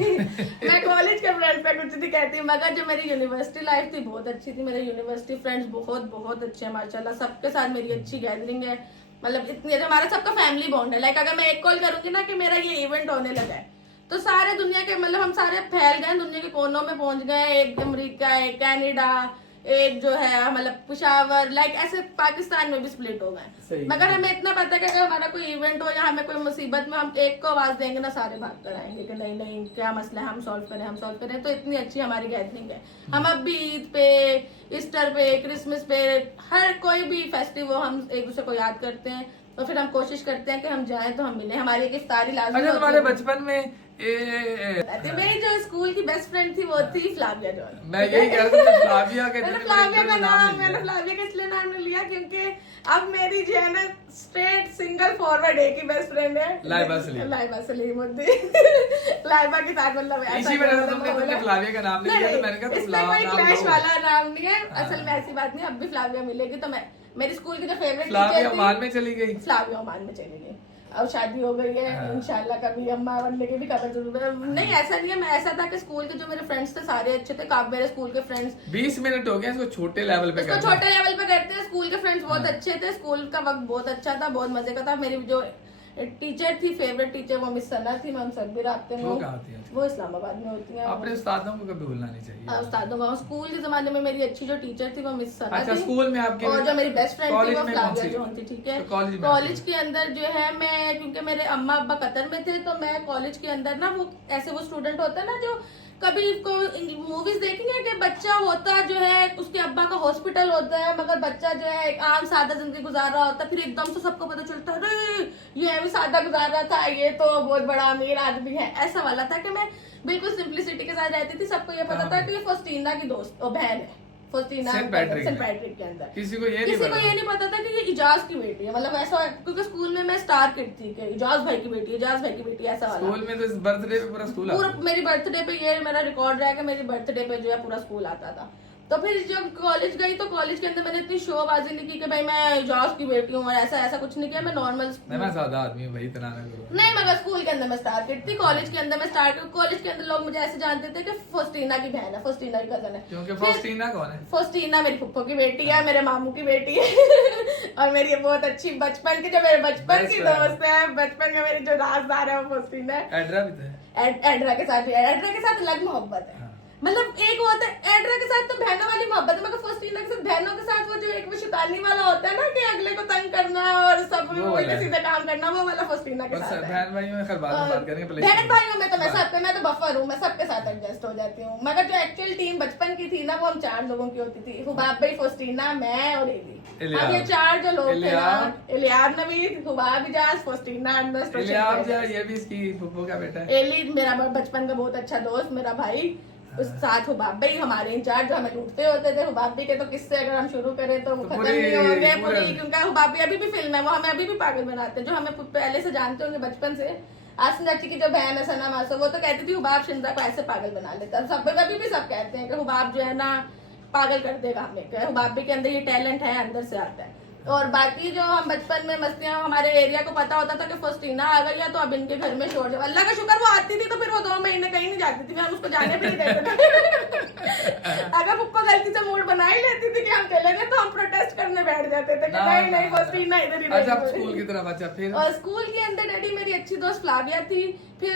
मैं कॉलेज के फ्रेंड्स का कुछ नहीं कहती, मगर जो मेरी यूनिवर्सिटी लाइफ थी बहुत अच्छी थी। मेरे यूनिवर्सिटी फ्रेंड्स बहुत बहुत अच्छे हैं माशाल्लाह, सबके साथ मेरी अच्छी गैदरिंग है। मतलब इतनी हमारा सबका फैमिली बॉन्ड है। लाइक अगर मैं एक कॉल करूंगी ना कि मेरा ये इवेंट होने लगा है, तो सारे दुनिया के मतलब हम सारे फैल गए, दुनिया के कोनों में पहुंच गए। एक अमेरिका, एक कनाडा, एक जो है मतलब पेशावर, लाइक ऐसे पाकिस्तान में भी स्प्लिट हो गए। मगर हमें इतना पता है कि अगर हमारा कोई इवेंट हो या हमें कोई मुसीबत में हम एक को आवाज देंगे ना, सारे भाग कर आएंगे कि नहीं नहीं क्या मसला है, हम सॉल्व करें। तो इतनी अच्छी हमारी गैदरिंग है। हम अब भी ईद पे, ईस्टर पे, क्रिसमस पे, हर कोई भी फेस्टिव हो हम एक दूसरे को याद करते हैं। तो फिर हम कोशिश करते हैं कि हम जाएं तो हम मिले। हमारी एक इफ्तारी लाजमी अच्छा, होती तुम्हारे है। बचपन में मेरी जो स्कूल की बेस्ट फ्रेंड थी वो थी फ्लाविया जॉन। मैं यही कह रहा था फ्लाविया के मैंने फ्लाविया का नाम मैंने फ्लाविया का इसलिए नाम नहीं लिया क्योंकि अब मेरी जो है ना स्ट्रेट सिंगल फॉरवर्ड एक ही बेस्ट फ्रेंड है, लाइबा सलीम मुद्दी लाइबा के साथ मतलब ऐसा इसी वजह से मतलब तुमने फ्लाविया का नाम नहीं लिया, तो मैंने कहा इसमें कोई नाम क्लैश लो। वाला नाम नहीं है। असल में ऐसी बात नहीं, अब भी फ्लाविया मिलेगी। तो मैं मेरी स्कूल की जो फेवरेट फ्लाविया ओमान में चली गई। फ्लाविया ओमान में चली गई, अब शादी हो गई है। हाँ। इंशाल्लाह कभी अम्मा बनने की भी खबर जरूर। नहीं ऐसा नहीं है, मैं ऐसा था कि स्कूल के जो मेरे फ्रेंड्स थे सारे अच्छे थे। काफी मेरे स्कूल के फ्रेंड्स 20 मिनट हो गए इसको छोटे लेवल पे इसको करना। छोटे लेवल पे करते हैं। स्कूल के फ्रेंड्स बहुत अच्छे थे, स्कूल का वक्त बहुत अच्छा था, बहुत मजे का था। मेरी जो टीचर थी, फेवरेट टीचर वो मिस सना थी, मैं उन सब भी रास्ते में वो हूँ। कहाँ होती है? वो इस्लामाबाद में होती है। अपने उस्तादों को कभी भूलना नहीं चाहिए। उस्तादों का स्कूल के जमाने में मेरी अच्छी जो टीचर थी वो मिस सना अच्छा, थी। स्कूल में आपके और जो मेरी बेस्ट फ्रेंड थी कॉलेज वो में फ्लाविया कौन सी? जॉन थी, ठीक है। तो कॉलेज में कॉलेज के अंदर जो है मैं, क्योंकि मेरे अम्मा अब्बा कतर में थे, तो मैं कॉलेज के अंदर ना वो ऐसे वो स्टूडेंट होता है ना जो कभी को मूवीज देखेंगे कि बच्चा होता जो है उसके अब्बा का हॉस्पिटल होता है, मगर बच्चा जो है एक आम सादा जिंदगी गुजार रहा होता है, फिर एकदम से सबको पता चलता है अरे ये भी सादा गुजार रहा था, ये तो बहुत बड़ा अमीर आदमी है। ऐसा वाला था कि मैं बिल्कुल सिंप्लिसिटी के साथ रहती थी। सबको ये पता था कि ये फॉस्टीना की दोस्त और बहन है, फॉस्टीना सेंट पैट्रिक के अंदर। किसी को ये नहीं पता था कि ये इजाज की बेटी है, मतलब ऐसा, क्योंकि स्कूल में मैं स्टार किड थी कि इजाज भाई की बेटी, इजाज भाई की बेटी, ऐसा वाला। स्कूल में तो इस बर्थडे पे पूरा स्कूल पूरा मेरी बर्थडे पे, ये मेरा रिकॉर्ड रहा है कि मेरी बर्थडे पे जो है पूरा स्कूल आता था। तो फिर जब कॉलेज गई तो कॉलेज के अंदर मैंने इतनी शोबाजी नहीं की कि भाई मैं जॉर्ज की बेटी हूँ और ऐसा कुछ नहीं किया। मैं नॉर्मल मैं सादा आदमी हूँ भाई, इतना ना करो। नहीं, मगर स्कूल के अंदर मैं स्टार किड थी, कॉलेज के अंदर मैं स्टार किड। कॉलेज के अंदर लोग मुझे ऐसे जानते थे कि फॉस्टीना की बहन है, फॉस्टीना की कजन है। क्योंकि फॉस्टीना कौन है? फॉस्टीना मेरी फुप्पो की बेटी है, मेरे मामू की बेटी है और मेरी ये बहुत अच्छी बचपन की, जो मेरे बचपन की दोस्त है, बचपन में मेरी जो राजदार है वो फॉस्टीना है। एड्रा भी तो है। एड्रा के साथ अलग मोहब्बत है। मतलब एक होता है एड्रा के साथ तो बहनों वाली मोहब्बत है, मगर फॉस्टीना के साथ बहनों के साथ वो जो एक वो शैतानी वाला होता है ना कि अगले को तंग करना और सब उल्टे सीधे काम करना, वो वाला फॉस्टीना के साथ है। बहन भाइयों में खैर बाद में बात करेंगे। बहन भाइयों में तो मैं तो बफर हूँ, मैं सबके साथ एडजस्ट हो जाती हूँ। मगर जो एक्चुअल टीम बचपन की थी ना वो हम 4 लोगों की होती थी, हुबाब भाई, फॉस्टीना, मैं और एली। अब ये 4 जो लोग थे ना, इलियाब नवीद, हुबाब इजाज, फॉस्टीना, इलियाब ये भी इसकी फुप्पो का बेटा है। एली मेरा बचपन का बहुत अच्छा दोस्त, मेरा भाई। उस साथ हुबाब भाई हमारे इंचार्ज, जो हमें ढूंढते होते थे। हुबाब भाई के तो किस्से अगर हम शुरू करें तो खत्म नहीं होंगे पूरी, क्योंकि हुबाब भाई अभी भी फिल्म है, वो हमें अभी भी पागल बनाते हैं। जो हमें पहले से जानते होंगे बचपन से, आसिन चाची की जो बहन है सना मासो, वो तो कहती थी हुबाब शिंदा को ऐसे पागल बना लेता है। सब अभी भी सब कहते हैं कि हुबाब जो है ना पागल कर देगा हमें, हुबाब भाई के अंदर ये टैलेंट है, अंदर से आता है। और बाकी जो हम बचपन में मस्तियां, हमारे एरिया को पता होता था कि फॉस्टीना आ गई है तो अब इनके घर में शोर। अल्लाह का शुक्र वो आती थी तो फिर वो 2 महीने कहीं नहीं जाती थी, हम उसको जाने भी नहीं देते थे। अगर पप्पा गलती से मूड बना ही लेती थी कि हम चलेंगे तो हम प्रोटेस्ट करने बैठ जाते थे कि नहीं फॉस्टीना इधर ही अच्छा, स्कूल की तरफ। अच्छा, फिर और स्कूल के अंदर डैडी मेरी अच्छी दोस्त फ्लाविया थी, फिर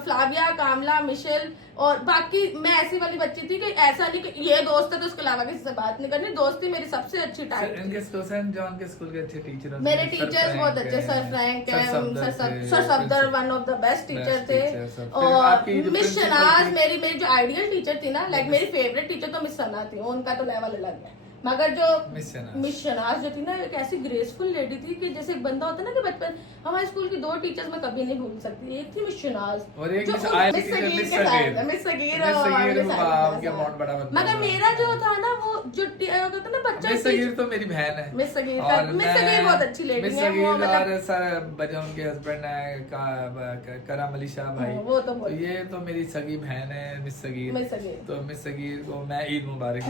फ्लाविया, कामला, मिशेल, और बाकी मैं ऐसी वाली बच्ची थी कि ऐसा नहीं कि ये दोस्त है तो उसके अलावा किसी से बात नहीं करनी। दोस्ती मेरी सबसे अच्छी टाइप थी। इनके सेंट जॉन के स्कूल के अच्छे टीचर, मेरे टीचर्स बहुत अच्छे, सर फ्रैंक है, sir Safdar one of the best teacher थे। और मिस शनाज मेरी जो आइडियल टीचर थी ना, लाइक मेरी फेवरेट टीचर तो मिस सना थी, उनका तो लेवल अलग है। मगर जो मिस शनाज जो थी ना, एक ऐसी ग्रेसफुल लेडी थी कि जैसे एक बंदा होता है ना कि बचपन, हमारे स्कूल की 2 टीचर्स मैं कभी नहीं भूल सकती। एक थी मिस शनाज और एक मिस सगीर, मिस सगीर। मगर मेरा जो था ना वो जो होता था ना बच्चा, मिस सगीर तो मेरी बहन है। मिस सगीर बहुत अच्छी लेडी है। वो और सर बजा उनके हस्बैंड है करम अली शाह भाई, वो तो ये तो मेरी सगी बहन है मिस सगीर। तो मिस सगीर को मैं ईद मुबारक।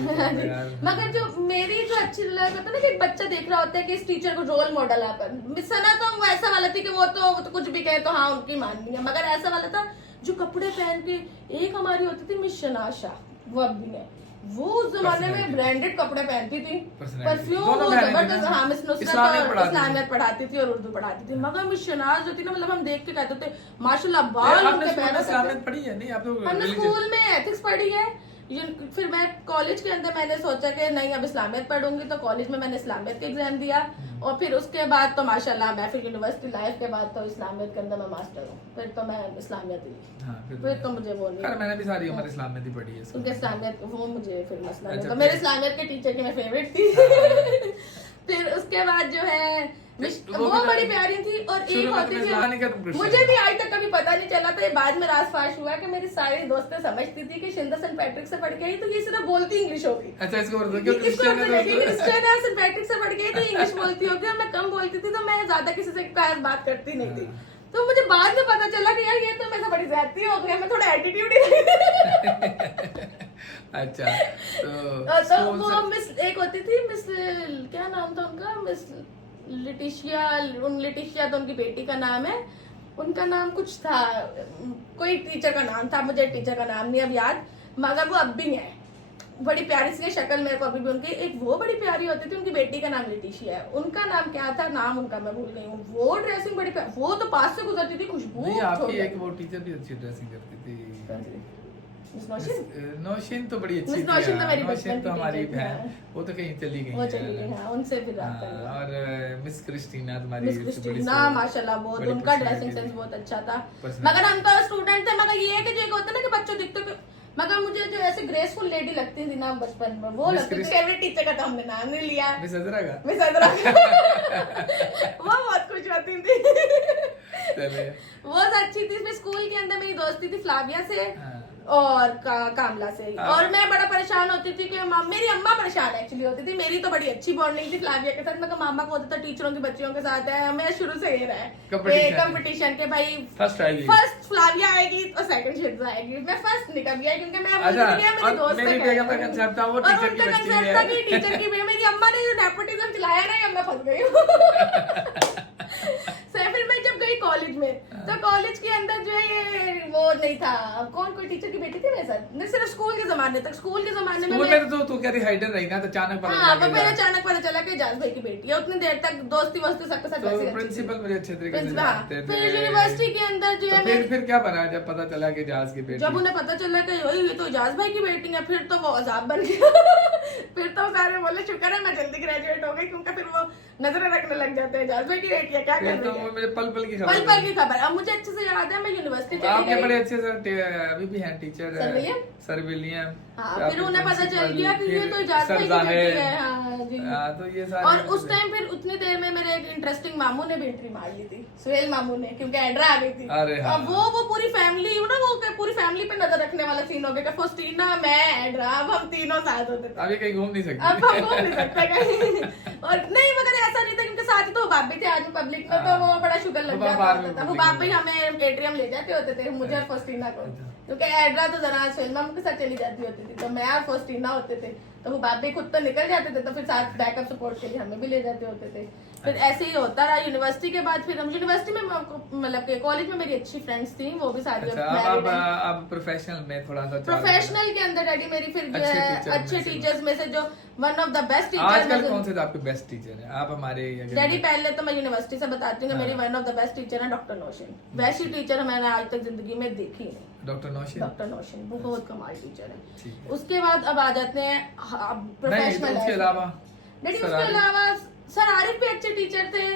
मगर जो मेरी जो अच्छी लगता है ना कि एक बच्चा देख रहा होता है कि इस टीचर को रोल मॉडल है। मिस सना तो वैसा वाला थी कि वो तो कुछ भी कहे तो हाँ उनकी माननी है, मगर ऐसा वाला था जो कपड़े पहन के, एक हमारी होती थी मिस शनाशा, वो अब भी है, वो उस जमाने में ब्रांडेड कपड़े पहनती थी, परफ्यूम वो जबरदस्त। हाँ, मिस नुसरत इस्लामियत पढ़ाती थी और उर्दू पढ़ाती थी। मगर मिस शनाज जो थी ना, मतलब हम देख के कहते थे माशाल्लाह बाल उनके पहने। पढ़ी है नहीं आप? हमने स्कूल में एथिक्स पढ़ी है। फिर मैं कॉलेज के अंदर मैंने सोचा कि नहीं अब इस्लामियत पढ़ूंगी, तो कॉलेज में मैंने इस्लामियत का एग्जाम दिया। और फिर उसके बाद तो माशाल्लाह मैं फिर यूनिवर्सिटी लाइफ के बाद तो इस्लामियत के अंदर मैं मास्टर हूँ, फिर तो मैं इस्लामियत ही। हाँ, फिर तो मुझे वो नहीं, मैंने भी सारी उम्र इस्लामियत ही पढ़ी है, क्योंकि इस्लामियत वो मुझे फिर मसला नहीं। तो मेरे इस्लामियत के टीचर की मैं फेवरेट थी। फिर उसके बाद जो है वो बड़ी प्यारी थी। और एक होती थी, मुझे भी आज तक कभी पता नहीं चला था, ये बाद में राजफाश हुआ कि मेरी सारी दोस्तें समझती थी कि शिंदा सेंट पैट्रिक से पढ़ के आई तो ये सिर्फ बोलती इंग्लिश होगी। अच्छा, इसको क्रिश्चियन सेंट पैट्रिक से पढ़ के तो इंग्लिश बोलती होगी, और मैं कम बोलती थी तो मैं ज्यादा किसी से बात करती नहीं थी। तो मुझे बाद में पता चला कि यार ये तो मेरे से बड़ी ज्यादती हो गई, मैं थोड़ा एटीट्यूड ही। अच्छा, तो वो मिस एक होती थी, मिस क्या नाम था उनका, मिस लिटिशिया तो उनकी बेटी का नाम है, उनका नाम कुछ था, कोई टीचर का नाम था, मुझे टीचर का नाम नहीं अब याद, मगर वो अब भी है। बड़ी प्यारी सी शक्ल मेरे को अभी भी उनकी, एक वो बड़ी प्यारी होती थी, उनकी बेटी का नाम लेटिशिया है, उनका नाम क्या था, नाम उनका मैं भूल गई हूँ। वो ड्रेसिंग बड़ी प्यारी, वो तो पास से गुजरती थी, खुशबू। नहीं, आपकी एक वो टीचर भी अच्छी ड्रेसिंग करती थी, नौशीन तो बड़ी अच्छी थी। नौशीन तो मेरी नौशीन तो हमारी टीचर थी, बहन, वो तो कहीं चली गई वो है। चली गई, हाँ, उनसे फिर हाँ, रहा था। और मिस क्रिस्टीना तुम्हारी मिस बड़ी क्रिस्टीना माशाल्लाह बहुत, बड़ी उनका personality ड्रेसिंग थी। सेंस बहुत अच्छा था। Personality। मगर हम तो स्टूडेंट थे, मगर ये है कि जो एक होता है ना कि बच्चों दिखते कि, मगर मुझे जो ऐसे ग्रेसफुल लेडी लगती थी ना बचपन में, वो मिस लगती थी। क्रिस्ट- फेवरेट टीचर का तो हमने नाम नहीं लिया, मिस अजरा का। मिस अदरा। वो बहुत खुश होती थी। चलिए। बहुत अच्छी थी। इसमें स्कूल के अंदर मेरी दोस्ती थी फ्लाविया से हाँ। और कामला से। हाँ। और मैं बड़ा परेशान होती थी कि मेरी अम्मा परेशान एक्चुअली होती थी। मेरी तो बड़ी अच्छी बॉन्डिंग थी फ्लाविया के साथ। मैं मामा को होता था टीचरों की बच्चियों के साथ है, मैं शुरू से ये रहा है कंपटीशन के भाई फर्स्ट फ्लाविया आएगी और सेकंड शिफ्ट आएगी। मैं फर्स्ट निकल गया क्योंकि मैं मेरी दोस्त मेरी बेगम का कंसेप्ट था वो और टीचर की उनका बच्ची कंसेप्ट था कि है। टीचर की मेरी अम्मा ने जो नेपोटिज्म चलाया ना, ये मैं फंस गई हूँ। फिर मैं जब गई कॉलेज में, तो कॉलेज के अंदर जो है ये वो नहीं था, कौन कोई टीचर की बेटी थी मेरे साथ, नहीं सिर्फ स्कूल के जमाने तक। स्कूल के जमाने में स्कूल में तो तू कह रही हाइडर रही ना, तो अचानक पता हाँ, लगा फिर अचानक पता चला कि एजाज भाई की बेटी है। उतनी देर तक दोस्ती वोस्ती सबके साथ तो वैसे प्रिंसिपल मुझे अच्छे तरीके से प्रिंसिपल, हाँ। जानते थे। फिर यूनिवर्सिटी के अंदर जो है फिर क्या बना जब पता चला कि एजाज की बेटी? जब उन्हें पता चला कि ये तो एजाज भाई की बेटी है, फिर तो वो अजाब बन गया। फिर तो सारे बोले शुक्र है मैं जल्दी ग्रेजुएट हो गई, क्योंकि फिर वो नजरें रखने लग जाते हैं एजाज भाई की बेटी है क्या कर रही है। तो मुझे पल पल की पल पल की खबर। अब मुझे अच्छे से याद है, मैं यूनिवर्सिटी चली आपके गई। बड़े अच्छे सर अभी भी हैं टीचर सर विलियम। हाँ, फिर उन्हें पता चल गया कि ये तो एजाज भाई की बेटी है। हाँ जी। तो ये सारे और उस टाइम फिर उतनी देर में मेरे एक इंटरेस्टिंग मामू ने भी एंट्री मार ली थी, सुहेल मामू ने, क्योंकि एड्रा आ गई थी। अरे हाँ। अब वो पूरी फैमिली ना, वो पूरी फैमिली पे नजर रखने वाला सीन हो गया। फोस्टीना, मैं, एड्रा, अब हम तीनों साथ होते थे। अभी कहीं घूम नहीं सकते। अब हम घूम नहीं सकते कहीं। और नहीं, मगर ऐसा नहीं था क्योंकि साथ ही तो बाप भी थे आज पब्लिक में, तो वो बड़ा शुगर लग जाता था। वो बाप भी हमें एट्रियम ले जाते होते थे, मुझे और फोस्टीना को, क्योंकि एड्रा तो जरा फिल्म के साथ चली जाती होती थी, तो मैं और फोस्टीना होते थे। तो वो बाप भी खुद तो निकल जाते थे, तो फिर साथ बैकअप सपोर्ट के लिए हमें भी ले जाते होते थे। फिर ऐसे ही होता रहा। यूनिवर्सिटी के बाद फिर हम यूनिवर्सिटी में, मतलब के कॉलेज में मेरी अच्छी फ्रेंड्स थी, वो भी सारी अब प्रोफेशनल में थोड़ा सा प्रोफेशनल के अंदर डैडी मेरी फिर जो है अच्छे टीचर्स में से जो वन ऑफ द बेस्ट आजकल टीचर। कौन से आपके बेस्ट टीचर हैं? आप हमारे डैडी पहले तो मैं यूनिवर्सिटी से बताती हूँ, मेरी one of the best teacher है डॉक्टर नौशीन। वैसी टीचर मैंने आज तक जिंदगी में देखी नहीं। डॉक्टर नौशीन, डॉक्टर नौशीन बहुत कमाल टीचर ठीक है। है। उसके बाद अब आ जाते हैं प्रोफेशनल। उसके अलावा डैडी उसके अलावा सर आरिफ भी अच्छे टीचर थे।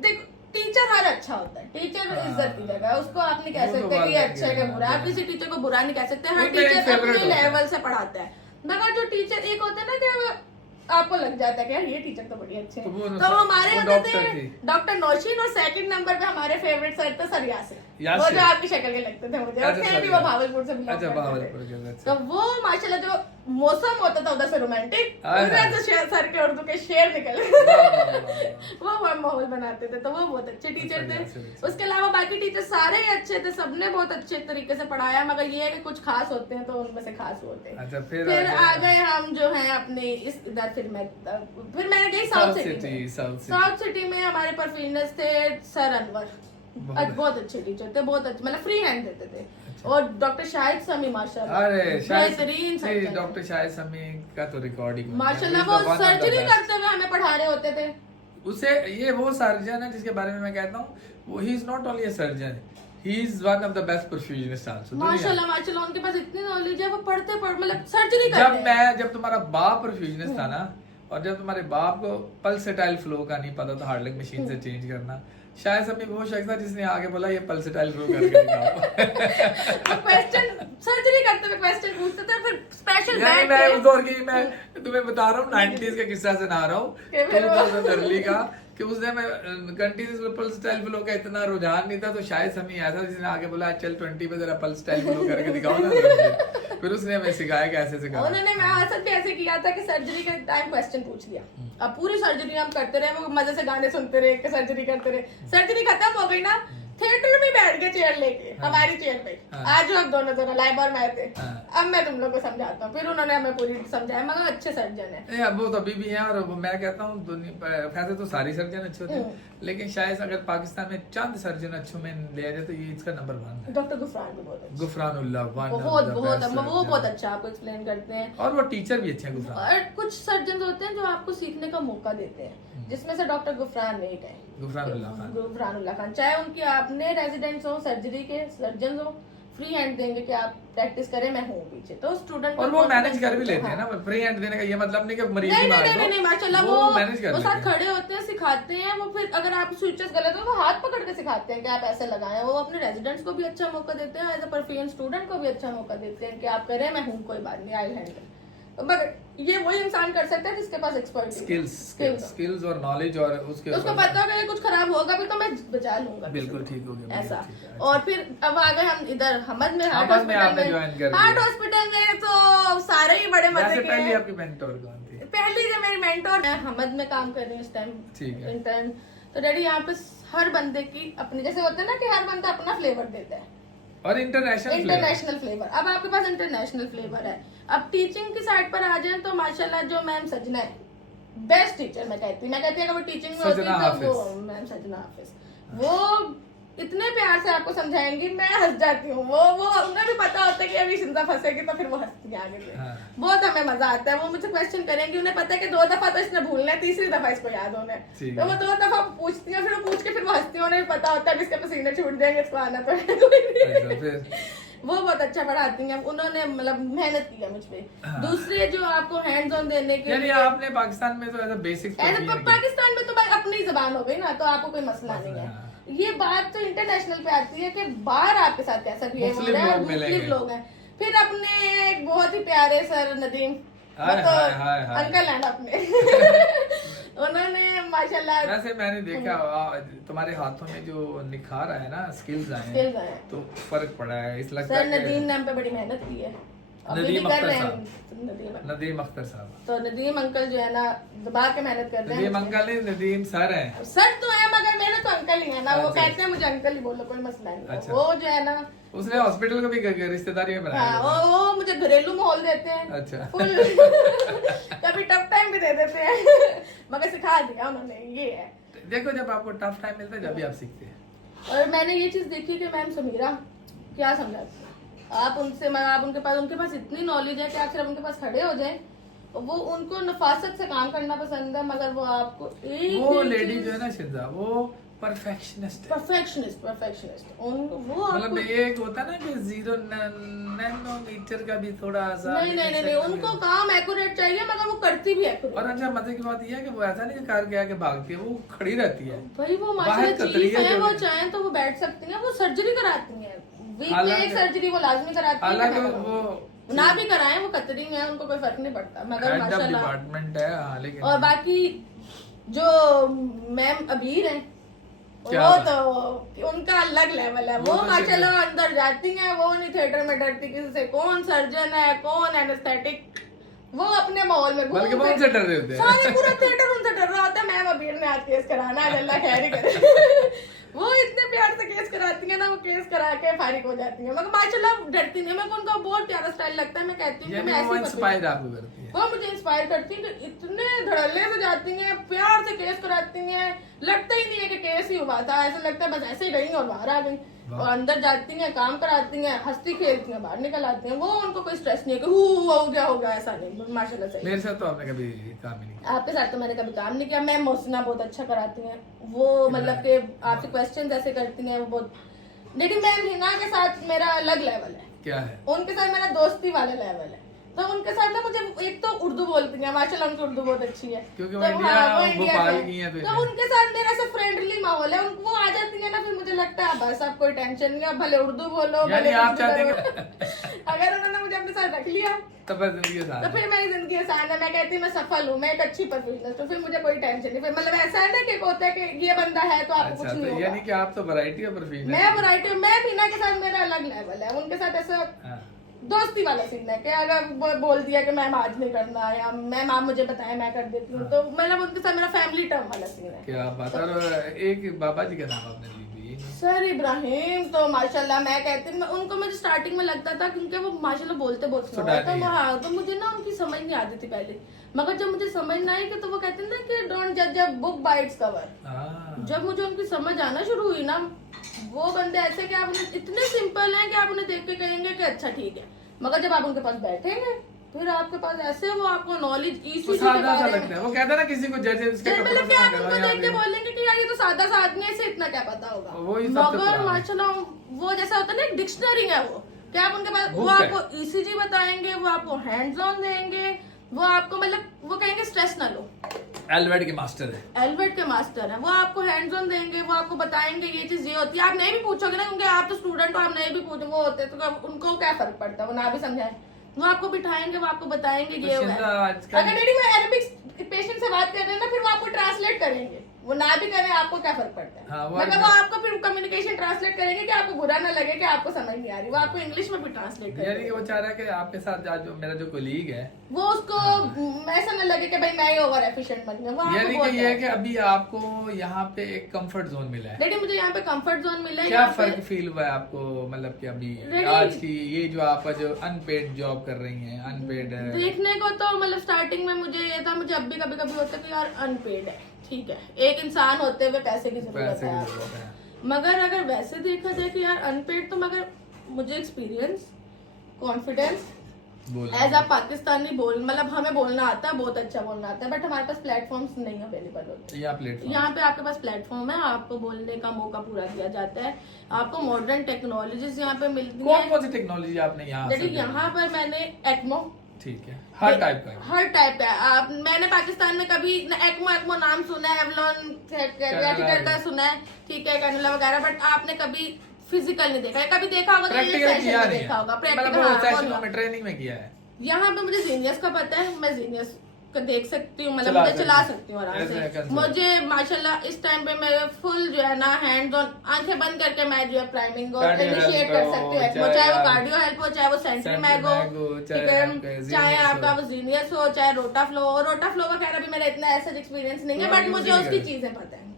देख, टीचर हर अच्छा होता है, टीचर इज्जत की जगह है, उसको आप नहीं कह सकते कि अच्छा है बुरा। आप किसी टीचर को बुरा नहीं कह सकते, हर टीचर अपने लेवल से पढ़ाता है। मगर जो टीचर एक होता है ना कि आपको लग जाता है कि यार ये टीचर तो बड़ी अच्छे हैं, तो हमारे होते थे डॉक्टर नौशीन। और सेकंड नंबर पे हमारे फेवरेट सर थे सर यासिर, वो जो आपकी शक्ल के लगते थे मुझे, और थे भी वो भावलपुर से बिलोंग करते थे। तो वो माशाल्लाह जो मौसम होता था उधर से रोमांटिक, उधर से सर के उर्दू के शेर निकले, वो माहौल बनाते थे। तो वो बहुत अच्छे टीचर थे। उसके अलावा बाकी टीचर सारे ही अच्छे थे, सबने बहुत अच्छे तरीके से पढ़ाया। मगर ये है कि कुछ खास होते हैं, तो उनमें से खास होते हैं। फिर आ गए हम जो है अपने इस इधर, फिर मैं गई साउथ सिटी। साउथ सिटी में हमारे परफॉर्मेंस थे सर अनवर, बहुत अच्छे टीचर थे, बहुत अच्छे, मतलब फ्री हैंड देते थे। और डॉक्टर शाहिद समी माशाल्लाह, बेहतरीन डॉक्टर शाहिद समी का तो रिकॉर्डिंग माशाल्लाह, वो सर्जरी करते हुए हमें पढ़ा रहे होते थे। उसे ये वो सर्जन है जिसके बारे में मैं कहता हूँ, वो he is not only a surgeon, he is one of the best perfusionist also. माशाल्लाह माशाल्लाह, उनके पास इतनी नॉलेज है, वो पढ़ते मतलब सर्जरी करते हैं। जब तुम्हारा बाप परफ्यूजनिस्ट था ना, और जब तुम्हारे बाप को पल्सेटाइल फ्लो का नहीं पता था हार्डलिंग मशीन से चेंज करना, शायद सभी वो शख्स था जिसने आगे बोला ये पल्सेटाइल फ्लो करके दिखाओ। क्वेश्चन सर्जरी करते हुए क्वेश्चन पूछते थे, फिर स्पेशल बैठ मैं उस दौर की, मैं तुम्हें बता रहा हूँ 90s का किस्सा सुना रहा हूँ, 2000 का, कि उस दिन में कंटिन्यूस पल्स स्टाइल फ्लो का इतना रुझान नहीं था, तो शायद समी ऐसा जिसने आगे बोला चल 20 पे जरा पल्स स्टाइल फ्लो करके दिखाओ ना। फिर उसने हमें सिखाया कैसे सिखाया। उन्होंने मैं असद भी ऐसे किया था कि सर्जरी के टाइम क्वेश्चन पूछ दिया। अब पूरी सर्जरी हम करते रहे, वो मजे से गाने सुनते रहे, सर्जरी करते रहे। सर्जरी खत्म हो गई ना, थिएटर में बैठ के चेयर लेके हमारी चेयर पे आज आप दोनों लाइव और मैं थे। अब मैं तुम लोग को समझाता हूँ। फिर उन्होंने हमें पूरी समझाया, मगर अच्छे सर्जन है। अब वो तो अभी भी है, और मैं कहता हूँ वैसे तो सारी सर्जन अच्छे होते हैं, लेकिन शायद अगर पाकिस्तान में चंद सर्जन अच्छों में लिया जाए तो ये इसका नंबर 1 है। डॉक्टर गुफरान भी बहुत अच्छा, गुफरानुल्लाह बहुत वो बहुत अच्छा आपको एक्सप्लेन करते हैं, और वो टीचर भी अच्छे हैं गुफरान। और कुछ सर्जन होते हैं जो आपको सीखने का मौका देते हैं, जिसमें से डॉक्टर गुफरान एक है, गुफरानुल्लाह खान। चाहे उनकी आपने रेजिडेंट्स हो, सर्जरी के सर्जन हो, फ्री हैंड देंगे कि आप प्रैक्टिस करें, मैं हूँ पीछे, तो स्टूडेंट और वो मैनेज कर भी लेते हैं ना। फ्री हैंड देने का ये मतलब नहीं कि मरीज की मार दो, नहीं माशाल्लाह वो साथ खड़े होते हैं, सिखाते हैं। वो फिर अगर आप स्विचेस गलत हो वो हाथ पकड़ के सिखाते हैं कि आप ऐसे लगाएं। वो अपने रेजिडेंट्स को भी अच्छा मौका देते हैं, एज अ परफ्यूम स्टूडेंट को भी अच्छा मौका देते हैं कि आप करें, मैं हूँ, कोई बात नहीं, आई हैंडल। बट ये वही इंसान कर सकता है जिसके पास एक्सपर्ट स्किल्स और नॉलेज, और उसको पता होगा कुछ खराब होगा भी तो मैं बचा लूंगा, बिल्कुल ठीक हो गया ऐसा। और फिर अब आ गए हम इधर हमद में, हार्ट हॉस्पिटल में तो सारे ही बड़े मजे के। पहली आपकी मेंटोर कौन थी? पहली जो मेरी मेंटोर, मैं हमद में काम कर रही हूँ इस टाइम इंटर्न। तो डैडी यहाँ पे हर बंदे की अपनी, जैसे होता है ना कि हर बंदा अपना फ्लेवर देता है, और इंटरनेशनल फ्लेवर। अब आपके पास इंटरनेशनल फ्लेवर है। अब टीचिंग की साइड पर आ जाए तो माशाल्लाह जो मैम सजना है, बेस्ट टीचर मैं कहती अगर वो टीचिंग में होती तो वो मैम सजना हाफिज, वो इतने प्यार से आपको समझाएंगी, मैं हंस जाती हूँ। वो उन्हें भी पता होता है कि अभी शिंदा फंसेगी तो फिर वो हंसती है आगे से। बहुत हमें मजा आता है। वो मुझसे क्वेश्चन करेंगी, उन्हें पता है कि 2 दफा तो इसने भूलना है, तीसरी दफा इसको याद होना है, तो वो 2 दफा पूछती है, फिर वो पूछ के फिर वो हंसती है। उन्हें भी पता होता है इसके पसीने छूट जाएंगे, इसको आना तो है। वो बहुत अच्छा पढ़ाती हैं। उन्होंने मतलब मेहनत की है मुझ पे। दूसरे जो आपको हैंड्स ऑन देने के लिए, आपने पाकिस्तान में तो ऐसा बेसिक पाकिस्तान में तो अपनी जबान हो गई ना, तो आपको कोई मसला नहीं है। ये बात तो इंटरनेशनल पे आती है कि बाहर आपके साथ कैसा बिहेव हो रहा है, मुस्लिम लोग हैं। फिर अपने एक बहुत ही प्यारे सर नदीम, अंकल हैं अपने उन्होंने माशाल्लाह, वैसे मैंने देखा तुम्हारे हाथों में जो निखार आया ना, स्किल्स आए तो फर्क पड़ा है। इस लगता है सर नदीम नाम पे बड़ी मेहनत की है। नदीम अख्तर साहब, तो नदीम अंकल जो है ना दबा के मेहनत कर रहे हैं। नदीम अंकल नहीं, नदीम सर हैं। सर तो है मगर मेरे तो अंकल ही है ना। वो कहते हैं मुझे अंकल ही बोलो, कोई मसला नहीं। वो जो है ना, उसने हॉस्पिटल को भी रिश्तेदारी में बनाया। वो मुझे घरेलू माहौल देते हैं। अच्छा कभी टफ टाइम भी दे देते हैं मगर सिखा दिया उन्होंने। ये है, देखो जब आपको टफ टाइम मिलता है जब भी आप सीखते हैं। और मैंने ये चीज देखी कि मैम समीरा क्या समझाती है। आप उनके पास इतनी नॉलेज है कि आप सिर्फ उनके पास खड़े हो जाए। वो उनको नफासत से काम करना पसंद है, मगर वो आपको वो लेडी जो है ना शिंदा, वो परफेक्शनिस्ट वो मतलब एक होता है ना कि 0 नैनोमीटर का भी थोड़ा सा नहीं उनको काम एक्यूरेट चाहिए, मगर वो करती भी एक्यूरेट। और अच्छा मजे की बात यह है कि वो ऐसा नहीं कि कार के आगे भागती है, वो खड़ी रहती है भाई। वो माशाल्लाह चीफ है, वो चाहें तो वो बैठ सकती हैं। वो सर्जरी कराती हैं, वीक में एक सर्जरी वो लाजमी कराती है। हालांकि वो ना भी कराएं, वो कतरी में है, उनको कोई फर्क नहीं पड़ता। मगर माशाल्लाह डिपार्टमेंट है। लेकिन और बाकी जो मैम अबीर है, वो तो उनका अलग लेवल है। वो माशाल्लाह अंदर जाती हैं, वो नहीं थिएटर में डरती किसी से, कौन सर्जन है कौन एनेस्थेटिक। वो अपने माहौल में बल्कि वो उनसे डर रहे होते हैं। सारे पूरा थिएटर उनसे डर रहा होता है। मैम अबीर ने आज केस कराना है, अल्लाह खैर ही करे। वो इतने प्यार से केस कराती है ना, वो केस करा के फारिग हो जाती है, मगर माशाल्लाह डरती नहीं। मेरे को उनका बहुत प्यारा स्टाइल लगता है। मैं कहती हूँ कि मैं ऐसी इंस्पायर आपको करती है। वो मुझे इंस्पायर करती है कि इतने धड़ल्ले से जाती हैं, प्यार से केस कराती हैं। लगता ही नहीं है कि केस ही हुआ था, ऐसा लगता है बस ऐसे ही गई और बाहर आ गई। और अंदर जाती हैं, काम कराती हैं, हंसती खेलती हैं, बाहर निकल आती हैं। वो उनको कोई स्ट्रेस नहीं है कि हो गया ऐसा नहीं। माशाल्लाह से मेरे साथ तो आपने कभी काम ही नहीं किया। आपके साथ तो मैंने कभी काम नहीं किया। मैम मोहसिना बहुत अच्छा कराती हैं। वो मतलब कि आपसे क्वेश्चन ऐसे करती हैं वो बहुत। लेकिन मैम हिना के साथ मेरा अलग लेवल है। क्या है? उनके साथ मेरा दोस्ती वाला लेवल है। तो उनके साथ ना मुझे एक तो उर्दू बोलती हैं, माशाल्लाह उनकी उर्दू बहुत अच्छी है, क्योंकि तो वो भोपाल की हैं। तो उनके साथ मेरा ऐसा फ्रेंडली माहौल है। वो आ जाती है ना, फिर मुझे लगता है बस अब कोई टेंशन नहीं है, भले उर्दू बोलो भले आप चाहते हैं अगर उन्होंने मुझे अपने साथ रख लिया तो फिर मेरी जिंदगी आसान है। मैं कहती हूँ मैं सफल हूँ, मैं एक अच्छी परफॉर्मेंस, तो फिर मुझे कोई टेंशन नहीं। फिर मतलब ऐसा है ना कि होता है कि ये बंदा है तो आपको कुछ नहीं होगा। यानी कि आप तो वैरायटी ऑफ परफॉर्मेंस। मैं वैरायटी, मैं बीना के साथ मेरा अलग लेवल है। उनके साथ ऐसा दोस्ती वाला सीन है कि अगर बोल दिया कि मैम आज नहीं करना या मैम आप मुझे बताएं मैं कर देती हूँ, तो मतलब उनके साथ मेरा फैमिली टर्म वाला सीन है। क्या बात है। और एक बाबा जी का नाम आपने ली, नहीं? सर इब्राहिम तो माशाल्लाह, मैं कहती हूँ उनको, मुझे स्टार्टिंग में लगता था क्योंकि वो माशाल्लाह बोलते बहुत स्लो है, तो हाँ, तो मुझे ना उनकी समझ नहीं आती थी पहले, मगर जब मुझे समझ ना आई कि, तो वो कहते हैं ना कि डोंट जज a book by its cover. जब मुझे उनकी समझ आना शुरू हुई ना, वो बंदे ऐसे कि आप उन्हें इतने सिंपल हैं कि आप उन्हें देख के कहेंगे कि अच्छा ठीक है, मगर जब आप उनके पास बैठेंगे फिर आपके पास ऐसे वो आपको नॉलेज ईसीजी के बारे में, वो कहता है ना किसी को जज मतलब कि आप उनको देख के बोलेंगे कि यार ये तो सादा सा आदमी है, इसे इतना क्या पता होगा, मगर माशाल्लाह वो जैसा होता है ना एक डिक्शनरी है वो, कि आप उनके पास, वो आपको ईसीजी बताएंगे, वो आपको हैंड्स ऑन देंगे, वो आपको मतलब वो कहेंगे स्ट्रेस ना लो, एलवेट के मास्टर है, एलवेट के मास्टर है, वो आपको हैंड्स ऑन देंगे, वो आपको बताएंगे ये चीज ये होती है, आप नहीं भी पूछोगे ना, क्योंकि आप तो स्टूडेंट हो, आप नहीं भी पूछो, वो होते तो उनको क्या फर्क पड़ता है, वो ना भी समझाए, वो आपको बिठाएंगे, वो आपको बताएंगे ये अगर डैडी वो अरबिक पेशेंट से बात कर रहे हैं ना, फिर वो आपको ट्रांसलेट करेंगे, वो ना भी करें आपको क्या फर्क पड़ता है, हाँ, मतलब वो आपको फिर कम्युनिकेशन ट्रांसलेट करेंगे कि आपको बुरा ना लगे कि आपको समझ नहीं आ रही, वो आपको इंग्लिश में भी ट्रांसलेट करेंगे, यानी वो चाह रहा है कि आपके साथ जो मेरा जो कोलीग है वो उसको ऐसा ना लगे कि भाई मैं ही ओवर एफिशिएंट बन गया, यानी कि ये है कि अभी आपको यहाँ पे एक कंफर्ट जोन मिला है। डैडी मुझे यहाँ पे कंफर्ट जोन मिला है, क्या फर्क फील हुआ है आपको, मतलब कि अभी आज की ये जो आप जो अनपेड जॉब कर रही हैं, अनपेड देखने को तो मतलब स्टार्टिंग में मुझे ये था, मुझे अब भी कभी कभी होता है कि यार अनपेड है, ठीक है, एक इंसान होते हुए पैसे की जरूरत है आपको, मगर अगर वैसे देखा जाए कि यार अनपेड, तो मगर मुझे experience, confidence, as a Pakistani बोल, मतलब हमें बोलना आता है, बहुत अच्छा बोलना आता है, बट हमारे पास प्लेटफॉर्म्स नहीं अवेलेबल होते, यहाँ पे आपके पास प्लेटफॉर्म है, आपको बोलने का मौका पूरा दिया जाता है, आपको मॉडर्न टेक्नोलॉजीज यहाँ पे मिलती है। कौन कौन सी टेक्नोलॉजी आपने यहाँ पर मैंने एक्मो, ठीक है, हर टाइप का आप, मैंने पाकिस्तान में कभी एक्मो नाम सुना है, एवलॉन कैथेटर का सुना है, ठीक है, कैनुला वगैरह, बट आपने कभी फिजिकल नहीं देखा है, कभी देखा होगा तो ये सेशन में देखा होगा, प्रैक्टिकल ट्रेनिंग में किया है। यहाँ पे मुझे जीनियस का पता है, मैं जीनियस को देख सकती हूँ, मतलब मुझे चला सकती हूँ आराम से, मुझे माशाल्लाह इस टाइम पे मैं फुल जो है ना हैंड्स ऑन, आंखें बंद करके मैं जो है प्राइमिंग और इनिशिएट कर सकती हूँ, चाहे वो कार्डियो हेल्प हो, चाहे वो सेंट्री मैग हो, ठीक है, चाहे आपका वो जीनियस हो, चाहे रोटा फ्लो हो। रोटा फ्लो का खैर अभी मेरा इतना ऐसा एक्सपीरियंस नहीं है, बट मुझे उसकी चीजें पता है,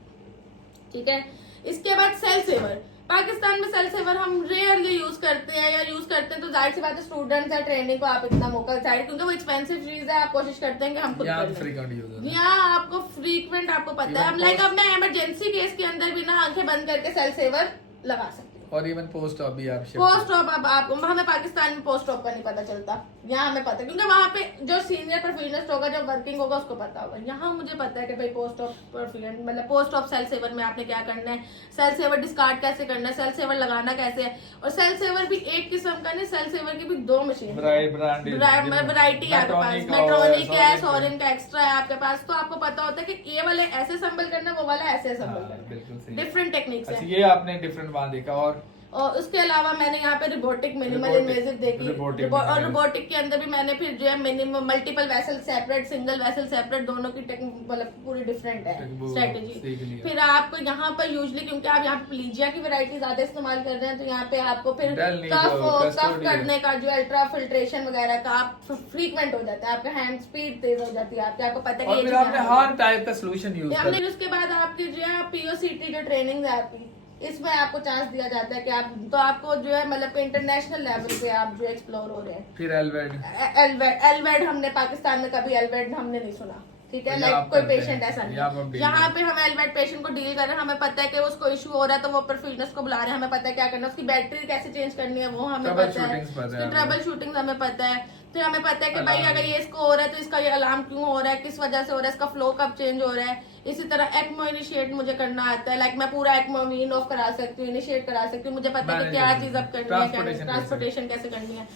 ठीक है। इसके बाद सेल सेवर, पाकिस्तान में सेल सेवर हम रेयरली यूज करते हैं, या यूज करते हैं तो जाहिर सी बात है स्टूडेंट्स है, ट्रेनिंग को आप इतना मौका चाहिए, क्योंकि वो एक्सपेंसिव चीज है, आप कोशिश करते हैं कि हम खुद कर लें, यहाँ आपको फ्रीक्वेंट आपको पता है, लाइक अब मैं इमरजेंसी केस के अंदर भी ना आंखें बंद करके सेल सेवर लगा सकती हूँ, और इवन पोस्ट ऑफ भी आप पोस्ट ऑफ, अब आपको हमें पाकिस्तान में पोस्ट ऑफ का नहीं पता चलता, यहाँ हमें पता है, क्योंकि वहाँ पे जो सीनियर परफ्यूनिस्ट होगा, जो वर्किंग होगा, उसको पता होगा, यहाँ मुझे पता है कि भाई पोस्ट ऑफ परफ्यून, मतलब पोस्ट ऑफ सेल सेवर में आपने क्या करना है, सेल सेवर डिस्कार्ड कैसे करना है, सेल सेवर लगाना कैसे है, और सेल सेवर भी एक किस्म का नहीं, सेल सेवर की भी 2 मशीन वैरायटी है आपके पास, मेट्रोनिक है, सोरिन का एक्स्ट्रा है आपके पास, तो आपको पता होता है कि ये वाले ऐसे संभल करना, वो वाला ऐसे संभल करना, डिफरेंट टेक्निक्स है, ये आपने डिफरेंट वहाँ देखा। और उसके अलावा मैंने यहाँ पे रोबोटिक मिनिमल इन्वेजिव देखी, और रोबोटिक के अंदर भी मैंने फिर जो है minimum multiple vessel separate, single vessel separate, दोनों की मतलब पूरी डिफरेंट है स्ट्रेटेजी। फिर आपको यहाँ पर यूजली, क्योंकि आप यहाँ पे प्लीजिया की वैरायटी ज्यादा इस्तेमाल कर रहे हैं, तो यहाँ पे आपको फिर कफ करने का जो अल्ट्रा फिल्ट्रेशन वगैरह का आप फ्रीक्वेंट हो जाता है, आपका हैंड स्पीड तेज हो जाती है, आपको पता है कि हर टाइप का सॉल्यूशन यूज हमने। उसके बाद आपकी जो है पीओसीटी जो ट्रेनिंग है आपकी, इसमें आपको चांस दिया जाता है कि आप, तो आपको जो है मतलब इंटरनेशनल लेवल पे आप जो एक्सप्लोर हो रहे हैं। फिर एलवेड हमने पाकिस्तान में कभी एलवेड हमने नहीं सुना, ठीक है, लाइक कोई पेशेंट ऐसा नहीं, यहाँ पे हम एलवेड पेशेंट को डील कर रहे हैं, हमें पता है कि उसको इशू हो रहा है, तो वो परफ्यूजनिस्ट को बुला रहे हैं, हमें पता है क्या करना है, उसकी बैटरी कैसे चेंज करनी है वो हमें पता है, उसकी ट्रबल शूटिंग हमें पता है, फिर हमें पता है कि भाई अगर ये इसको हो रहा है तो इसका ये अलार्म क्यों हो रहा है, किस वजह से हो रहा है, इसका फ्लो कब चेंज हो रहा है। इसी तरह एक्मो इनिशिएट मुझे करना आता है, लाइक मैं पूरा एक्मो वीन ऑफ करा सकती हूँ, इनिशिएट करा सकती हूँ, मुझे पता है कि क्या चीज अब करनी है, ट्रांसपोर्टेशन कैसे करनी है।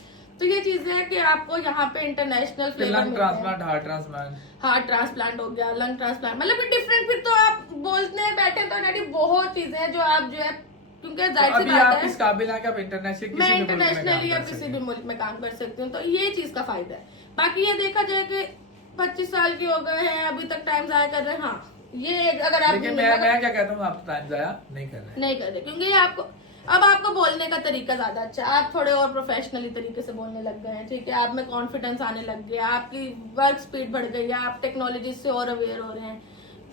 तो ये चीजें है कि आपको यहाँ पे इंटरनेशनल फ्लेवर, हार्ट ट्रांसप्लांट हो गया, लंग ट्रांसप्लांट, मतलब डिफरेंट, फिर तो आप बोलने बैठे तो बहुत चीजें हैं जो आप जो है, क्योंकि जाहिर सी बात है इस काबिल है कि आप इंटरनेशनल, मैं इंटरनेशनली या किसी भी मुल्क में काम कर सकती हूँ, तो ये चीज का फायदा है। बाकी ये देखा जाए कि 25 साल की हो गए हैं, अभी तक टाइम जाया कर रहे हैं, हाँ ये अगर आप, लेकिन मैं क्या कहता हूँ, आप टाइम जाया नहीं कर रहे, क्योंकि ये आपको अब आपको बोलने का तरीका ज्यादा अच्छा, आप थोड़े और प्रोफेशनली तरीके से बोलने लग गए हैं, ठीक है, आप में कॉन्फिडेंस आने लग गया, आपकी वर्क स्पीड बढ़ गई है, आप टेक्नोलॉजी से और अवेयर हो रहे हैं,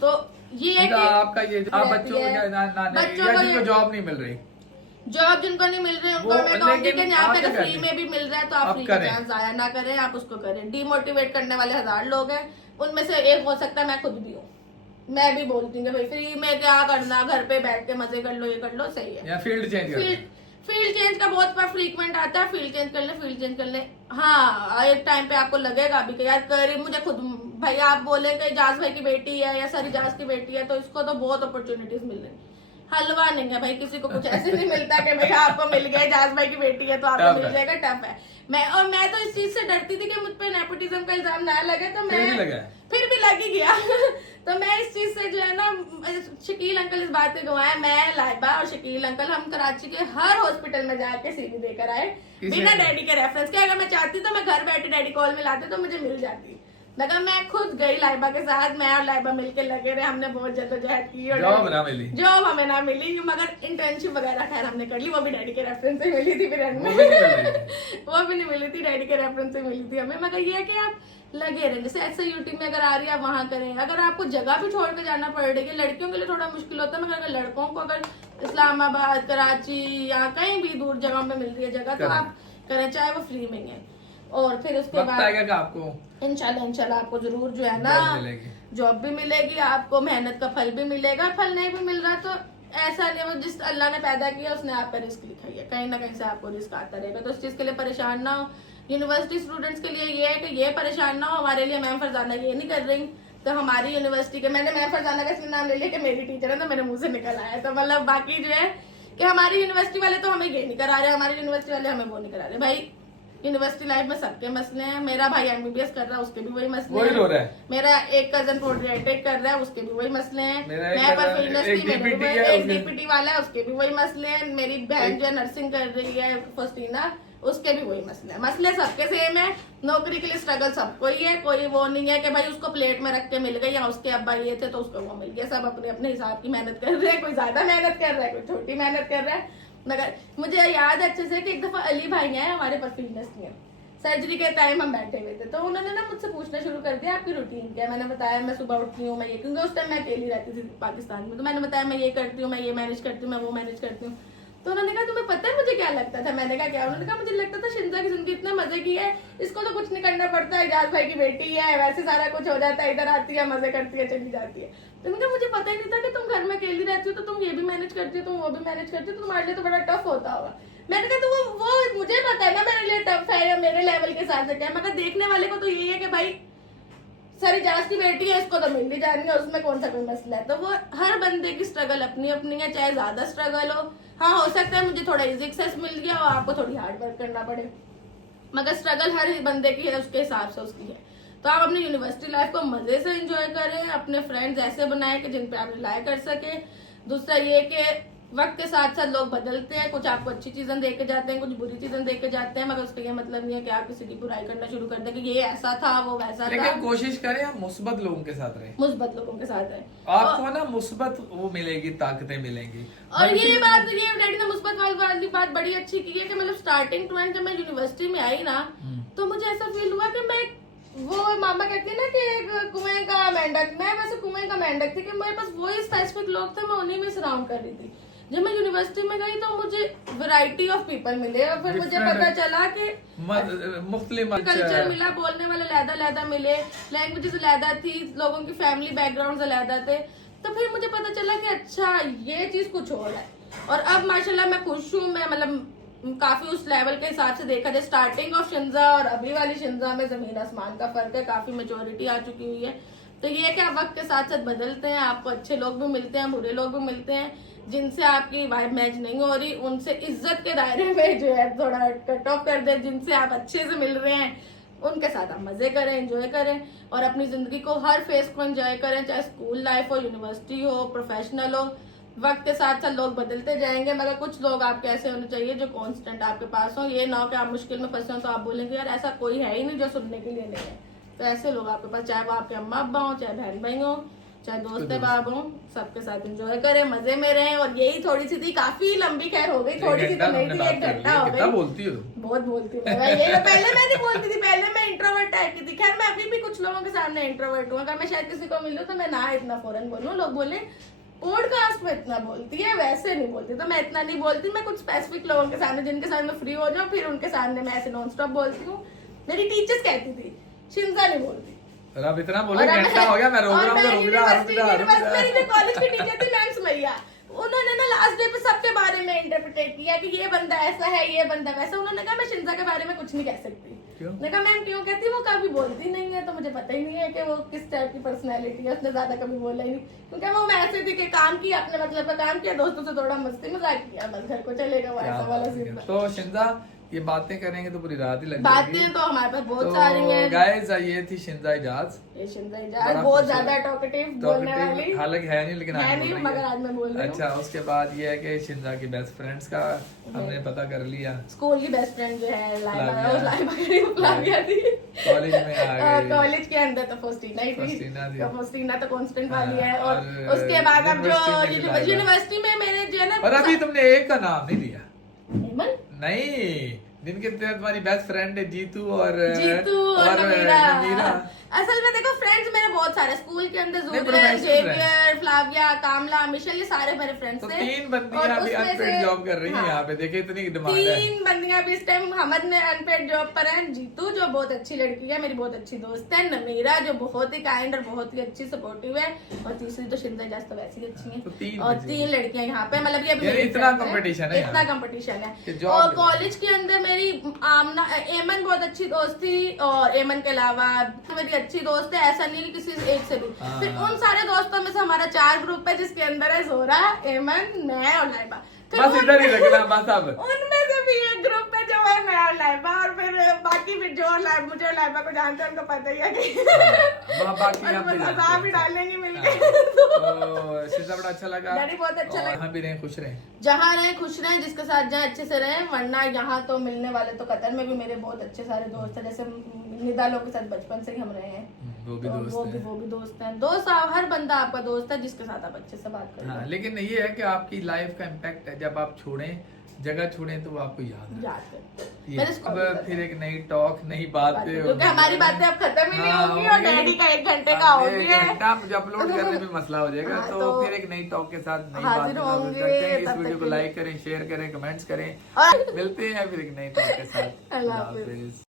तो ये है कि आपका ये आप बच्चों को क्या बच्चों को जिनको जॉब नहीं मिल रही, जॉब जिनको नहीं मिल रही उनको मैं कहूंगी कि यहाँ पे फ्री में भी मिल रहा है तो आप फ्री का चांस जाया ना करें, आप उसको करें। डिमोटिवेट करने वाले 1000 लोग हैं, उनमें से एक हो सकता है मैं खुद भी हूँ। मैं भी बोलती हूँ भाई फ्री में क्या करना, घर पे बैठ के मजे कर लो, ये कर लो, सही है। या फील्ड चेंज फील्ड चेंज का बहुत बार फ्रीक्वेंट आता है, फील्ड चेंज कर ले। हाँ एक टाइम पे आपको लगेगा भी कि यार करी मुझे खुद, भाई आप बोले कि इजाज भाई की बेटी है या सर इजाज की बेटी है तो इसको तो बहुत अपॉर्चुनिटीज मिल रही, हलवा नहीं है भाई, किसी को कुछ ऐसे नहीं मिलता कि भैया आपको मिल गया इजाज भाई की बेटी है तो आपको मिल जाएगा, टफ है। मैं तो इस चीज से डरती थी कि मुझ पे नेपोटिज्म का इल्जाम ना लगे, तो मैं फिर भी लग ही गया तो मैं इस चीज से जो है ना, शकील अंकल इस बात पे गवाए, मैं लाइबा और शकील अंकल हम कराची के हर हॉस्पिटल में जाके सीवी देकर आए बिना डैडी के रेफरेंस के। अगर मैं चाहती तो मैं घर बैठे डैडी कॉल में लाते तो मुझे मिल जाती, मगर मैं खुद गई लाइबा के साथ, मैं और लाइबा मिलके लगे रहे, हमने बहुत जद्दोजहद की और जॉब हमें ना मिली, मगर इंटर्नशिप वगैरह खैर हमने कर ली, वो भी डैडी के रेफरेंस से मिली थी, फिर वो भी नहीं मिली थी, डैडी के रेफरेंस से मिली थी हमें। मगर ये है कि आप लगे रहे, जैसे SIUT में अगर आ रही है आप वहाँ करें। अगर आपको जगह भी छोड़ के जाना पड़ रही है, लड़कियों के लिए थोड़ा मुश्किल होता है, मगर अगर लड़कों को अगर इस्लामाबाद, कराची या कहीं भी दूर जगह में मिल रही है जगह तो आप करें, चाहे वो फ्री में है। और फिर उसके बाद आपको इंशाल्लाह आपको जरूर जो है ना जॉब भी मिलेगी, आपको मेहनत का फल भी मिलेगा। फल नहीं भी मिल रहा तो ऐसा नहीं, वो जिस अल्लाह ने पैदा किया उसने आपका रिस्क लिखा है, कहीं ना कहीं से आपको रिस्क आता रहेगा, तो उस चीज के लिए परेशान ना हो। यूनिवर्सिटी स्टूडेंट्स के लिए ये है कि ये परेशान ना हो, हमारे लिए मैम फरजाना ये नहीं कर रही, तो हमारी यूनिवर्सिटी के, मैंने मैम फरजाना का इसलिए नाम ले लिया कि मेरी टीचर है तो मेरे मुंह से निकल आया, तो मतलब बाकी जो है कि हमारी यूनिवर्सिटी वाले तो हमें ये नहीं करा रहे, हमारी यूनिवर्सिटी वाले हमें वो नहीं करा रहे। भाई यूनिवर्सिटी लाइफ में सबके मसले हैं, मेरा भाई MBBS कर रहा है उसके भी वही मसले हैं, मेरा एक कजन पोर्ट्रेटेड कर रहा है उसके भी वही मसले हैं, मैं पर एक DPT वाला है उसके भी वही मसले हैं, मेरी बहन जो नर्सिंग कर रही है फस्टीना उसके भी वही मसले हैं। मसले सबके सेम है, नौकरी के लिए स्ट्रगल सबको ही है, कोई वो नहीं है कि भाई उसको प्लेट में रख के मिल गई या उसके अब्बा ये थे तो उसको वो मिल गया, सब अपने अपने हिसाब की मेहनत कर रहे हैं, कोई ज्यादा मेहनत कर रहा है, कोई छोटी मेहनत कर रहा है। मगर मुझे याद है अच्छे से कि एक दफा अली भाई आए हमारे परफीनस में, सर्जरी के टाइम हम बैठे हुए थे, तो उन्होंने ना मुझसे पूछना शुरू कर दिया आपकी रूटीन क्या है। मैंने बताया मैं सुबह उठती हूँ, मैं ये, क्योंकि उस टाइम मैं अकेली रहती थी पाकिस्तान में, तो मैंने बताया मैं ये करती हूँ, मैं ये मैनेज करती हूँ, मैं वो मैनेज करती हूँ। तो उन्होंने कहा तुम्हें पता है मुझे क्या लगता था? मैंने कहा क्या? उन्होंने कहा मुझे लगता था शिंजा की जिंदगी इतना मजे की है, इसको तो कुछ नहीं करना पड़ता, इजाज भाई की बेटी है, वैसे सारा कुछ हो जाता है, इधर आती है मजे करती है चली जाती है। तो उनका मुझे पता ही नहीं था कि तुम घर में अकेली रहती हो तो तुम ये भी मैनेज करती हो, तुम वो भी मैनेज करती हो, तो तुम्हारे लिए तो बड़ा टफ होता होगा। मैंने कहा तो वो मुझे पता है ना मेरे लिए टफ है या मेरे लेवल के हिसाब से क्या है, मगर देखने वाले को तो यही है कि भाई सर इजाज की बेटी है इसको तो मिल ही जानी है, उसमें कौन सा कोई मसला है। तो वो हर बंदे की स्ट्रगल अपनी अपनी है, चाहे ज्यादा स्ट्रगल हो। हाँ हो सकता है मुझे थोड़ा इजी एक्सेस मिल गया और आपको थोड़ी हार्ड वर्क करना पड़े, मगर स्ट्रगल हर बंदे की है, उसके हिसाब से उसकी है। तो आप अपनी यूनिवर्सिटी लाइफ को मजे से एंजॉय करें, अपने फ्रेंड्स ऐसे बनाएं कि जिन पे आप रिलाय कर सके। दूसरा ये कि वक्त के साथ साथ लोग बदलते हैं, कुछ आपको अच्छी चीजें देके जाते हैं, कुछ बुरी चीजें देके जाते हैं, मगर उसका ये मतलब नहीं है कि आप किसी की बुराई करना शुरू कर दें कि ये ऐसा था वो वैसा था। लेकिन कोशिश करें आप मुस्बत लोगों के साथ रहें, मुस्बत लोगों के साथ रहें, आपको ना मुस्बत वो मिलेगी, ताकतें मिलेंगी। और ये बात ये डैडी ने मुस्बत वाली बात बड़ी अच्छी की है कि मतलब स्टार्टिंग पॉइंट जब मैं यूनिवर्सिटी में आई ना तो मुझे ऐसा फील हुआ कि मैं, वो मामा कहती है ना कि एक कुएं का मेंढक, मैं वैसे कुएं का मेंढक थी कि मेरे पास वही स्पेसिफिक लोग थे, मैं उन्हीं में सराउंड कर रही थी। जब मैं यूनिवर्सिटी में गई तो मुझे वैरायटी ऑफ पीपल मिले और फिर मुझे पता चला कि मुख्तलिफ कल्चर मिला, बोलने वाले लहदा मिले, लैंग्वेजेस लहदा थी, लोगों की फैमिली बैकग्राउंड लहदा थे। तो फिर मुझे पता चला कि अच्छा ये चीज कुछ और है। और अब माशाल्लाह मैं खुश हूँ, मैं मतलब काफी उस लेवल के हिसाब से देखा जाए स्टार्टिंग ऑफ शिंजा और अभी वाली शिंजा में जमीन आसमान का फर्क है, काफी मेच्योरिटी आ चुकी हुई है। तो ये है कि आप वक्त के साथ साथ बदलते हैं, आपको अच्छे लोग भी मिलते हैं, बुरे लोग भी मिलते हैं, जिनसे आपकी वाइब मैच नहीं हो रही उनसे इज्जत के दायरे में जो है थोड़ा कट ऑफ कर दे, जिनसे आप अच्छे से मिल रहे हैं उनके साथ आप मजे करें, एंजॉय करें और अपनी जिंदगी को हर फेस को एंजॉय करें, चाहे स्कूल लाइफ हो, यूनिवर्सिटी हो, प्रोफेशनल हो। वक्त के साथ साथ लोग बदलते जाएंगे, मगर कुछ लोग आपके ऐसे होने चाहिए जो कांस्टेंट आपके पास हो। ये ना हो कि आप मुश्किल में फंसे हो तो आप बोलेंगे यार ऐसा कोई है ही नहीं जो सुनने के लिए नहीं है। तो ऐसे लोग आपके पास, चाहे वो आपके अम्मा अब्बा हो, चाहे बहन भाई हो, चाहे दोस्त बाब हो, सबके साथ एंजॉय करें, मजे में रहें। और यही थोड़ी सी थी, काफी लंबी खैर हो गई, थोड़ी सी तो नहीं थी, 1 घंटा हो गई। बोलती हो बहुत बोलती हूँ मैं, ये पहले मैं नहीं बोलती थी, पहले मैं इंट्रोवर्ट टाइप की थी, खैर मैं अभी भी कुछ लोगों के सामने इंट्रोवर्ट हूँ, अगर मैं शायद किसी को मिलूँ तो मैं ना इतना फौरन बोलूँ, लोग बोले पॉडकास्ट में इतना बोलती है, वैसे नहीं बोलती, तो मैं इतना नहीं बोलती। मैं कुछ स्पेसिफिक लोगों के सामने जिनके साथ मैं फ्री हो जाऊँ फिर उनके सामने मैं ऐसे नॉन स्टॉप बोलती हूँ। मेरी टीचर्स कहती थी शिंजा नहीं बोलती, और अब इतना बोले घंटा हो गया, मैं रोक रहा हूँ तो रुक जा। मेरी जो कॉलेज की टीचर थी मैम सुमैया, उन्होंने ना लास्ट डे पे सबके बारे में इंटरप्रिटेट किया कि ये बंदा ऐसा है, ये बंदा वैसा। उन्होंने कहा मैं शिंजा के बारे में कुछ नहीं कह सकती। क्यों? मैंने कहा मैम क्यों कहती, वो कभी बोलती नहीं है तो मुझे पता ही नहीं है कि वो किस टाइप की पर्सनैलिटी है, उसने ज्यादा कभी बोला ही नहीं, क्योंकि वो मैं ऐसे थी कि काम किया, अपने मतलब का काम किया, दोस्तों से थोड़ा मस्ती मजाक किया, बस घर को चलेगा, वो ऐसा वाला सीन था। तो शिंजा ये बातें करेंगे तो पूरी रात ही लग बातें जाएगी। तो हमारे पास बहुत सारी हैं। गाइस ये थी शिंजा इजाज, ये शिंजा इजाज बहुत ज्यादा टॉकेटिव बोलने वाली हालांकि है नहीं, लेकिन है आज नहीं, बोल रही मगर है। आज मैं बोल रही हूँ। अच्छा, उसके बाद ये है कि शिंजा की बेस्ट फ्रेंड्स का हमने पता कर लिया। स्कूल की बेस्ट फ्रेंड जो है फ्लाविया। फ्लाविया थी। कॉलेज में आ गई, कॉलेज के अंदर तो फोस्टीना ही थी, फोस्टीना थी। तो फोस्टीना तो कांस्टेंट वाली है। और और उसके बाद अब जो यूनिवर्सिटी में भी यूनिवर्सिटी में मेरे जो है ना, और अभी तुमने एक का नाम नहीं लिया। हेमन, नहीं, जिनके तुम्हारी बेस्ट फ्रेंड है जीतू और नमीरा। असल में देखो फ्रेंड्स मेरे बहुत सारे स्कूल के अंदर, जूनियर, professional जेवियर, फ्लाविया, कामला, मिशेल, ये सारे मेरे फ्रेंड्स तो थे। 3 बंदियां अभी उसमें अनपेड से- जॉब कर रही हैं हाँ। यहाँ पे, देखिए इतनी डिमांड है। 3 बंदियां भी इस टाइम हमद में अनपेड जॉब पर हैं। जीतू जो बहुत अच्छी लड़की है, मेरी बहुत अच्छी दोस्त है। नमीरा जो बहुत ही काइंड और बहुत ही अच्छी सपोर्टिव है। और तीसरी तो शिंजा इजाज तो वैसी ही अच्छी तो है। तीन और बची 3 लड़कियां यहाँ पे, मतलब ये यानी इतना competition है इतना यहाँ। कंपटीशन कि है। job और के कॉलेज के अंदर मेरी आमना, एमन बहुत अच्छी दोस्त थी, और एमन के अलावा मेरी अच्छी दोस्त है, ऐसा नहीं किसी एक से भी। हाँ। फिर उन सारे दोस्तों में से हमारा 4 ग्रुप है, जिसके अंदर है जोरा, एमन, मैं और लाइबा। फिर बस इधर ही रखना बस अब। उनमें से भी एक ग्रुप है जो है मैं और लाइबा, और फिर बाकी फिर जो और मुझे और लाइबा को जानते हैं उनको पता ही है कि वहाँ बाकी और हम भी वो जानते सब हैं। भी डालेंगे हाँ। मिलके। तो शिंजा बड़ा अच्छा लगा, डैडी बहुत अच्छा और लगा। यहाँ भी रहे, खुश रहे। जहाँ रहे खुश रहे, जिसके साथ जाए अच्छे से रहे, वरना यहाँ तो मिलने वाले तो कतर में भी मेरे बहुत अच्छे सारे दोस्त हैं, जैसे निदा लोग के साथ बचपन से ही हम रहे हैं, वो भी तो दोस्त हैं। वो भी दोस्त हैं। दोस्त हर बंदा आपका दोस्त है जिसके साथ आप अच्छे से बात करें। हाँ, लेकिन ये है कि आपकी लाइफ का इम्पैक्ट है, जब आप छोड़ें, जगह छोड़ें तो वो आपको याद है। याद करते हैं। ये मैंने स्कूल अब फिर एक नई टॉक, नई बातें, क्योंकि हमारी बातें अब खत्म ही नहीं हाँ, होंगी, और होंगी। डैडी का 1 घंटे का हो एक गया है। घंटा मुझे अपलोड करने में मसला हो जाएगा, हाँ, तो तो फिर एक नई टॉक के साथ नई हाजिर बातें के साथ होंगे, करते हैं। इस तब वीडियो तक को के लिए। लाइक करें, शेयर करें, कमेंट्स करें। और मिलते हैं फिर एक नई टॉक के साथ। अल्लाह अल्लाह हाफिज। हाफिज।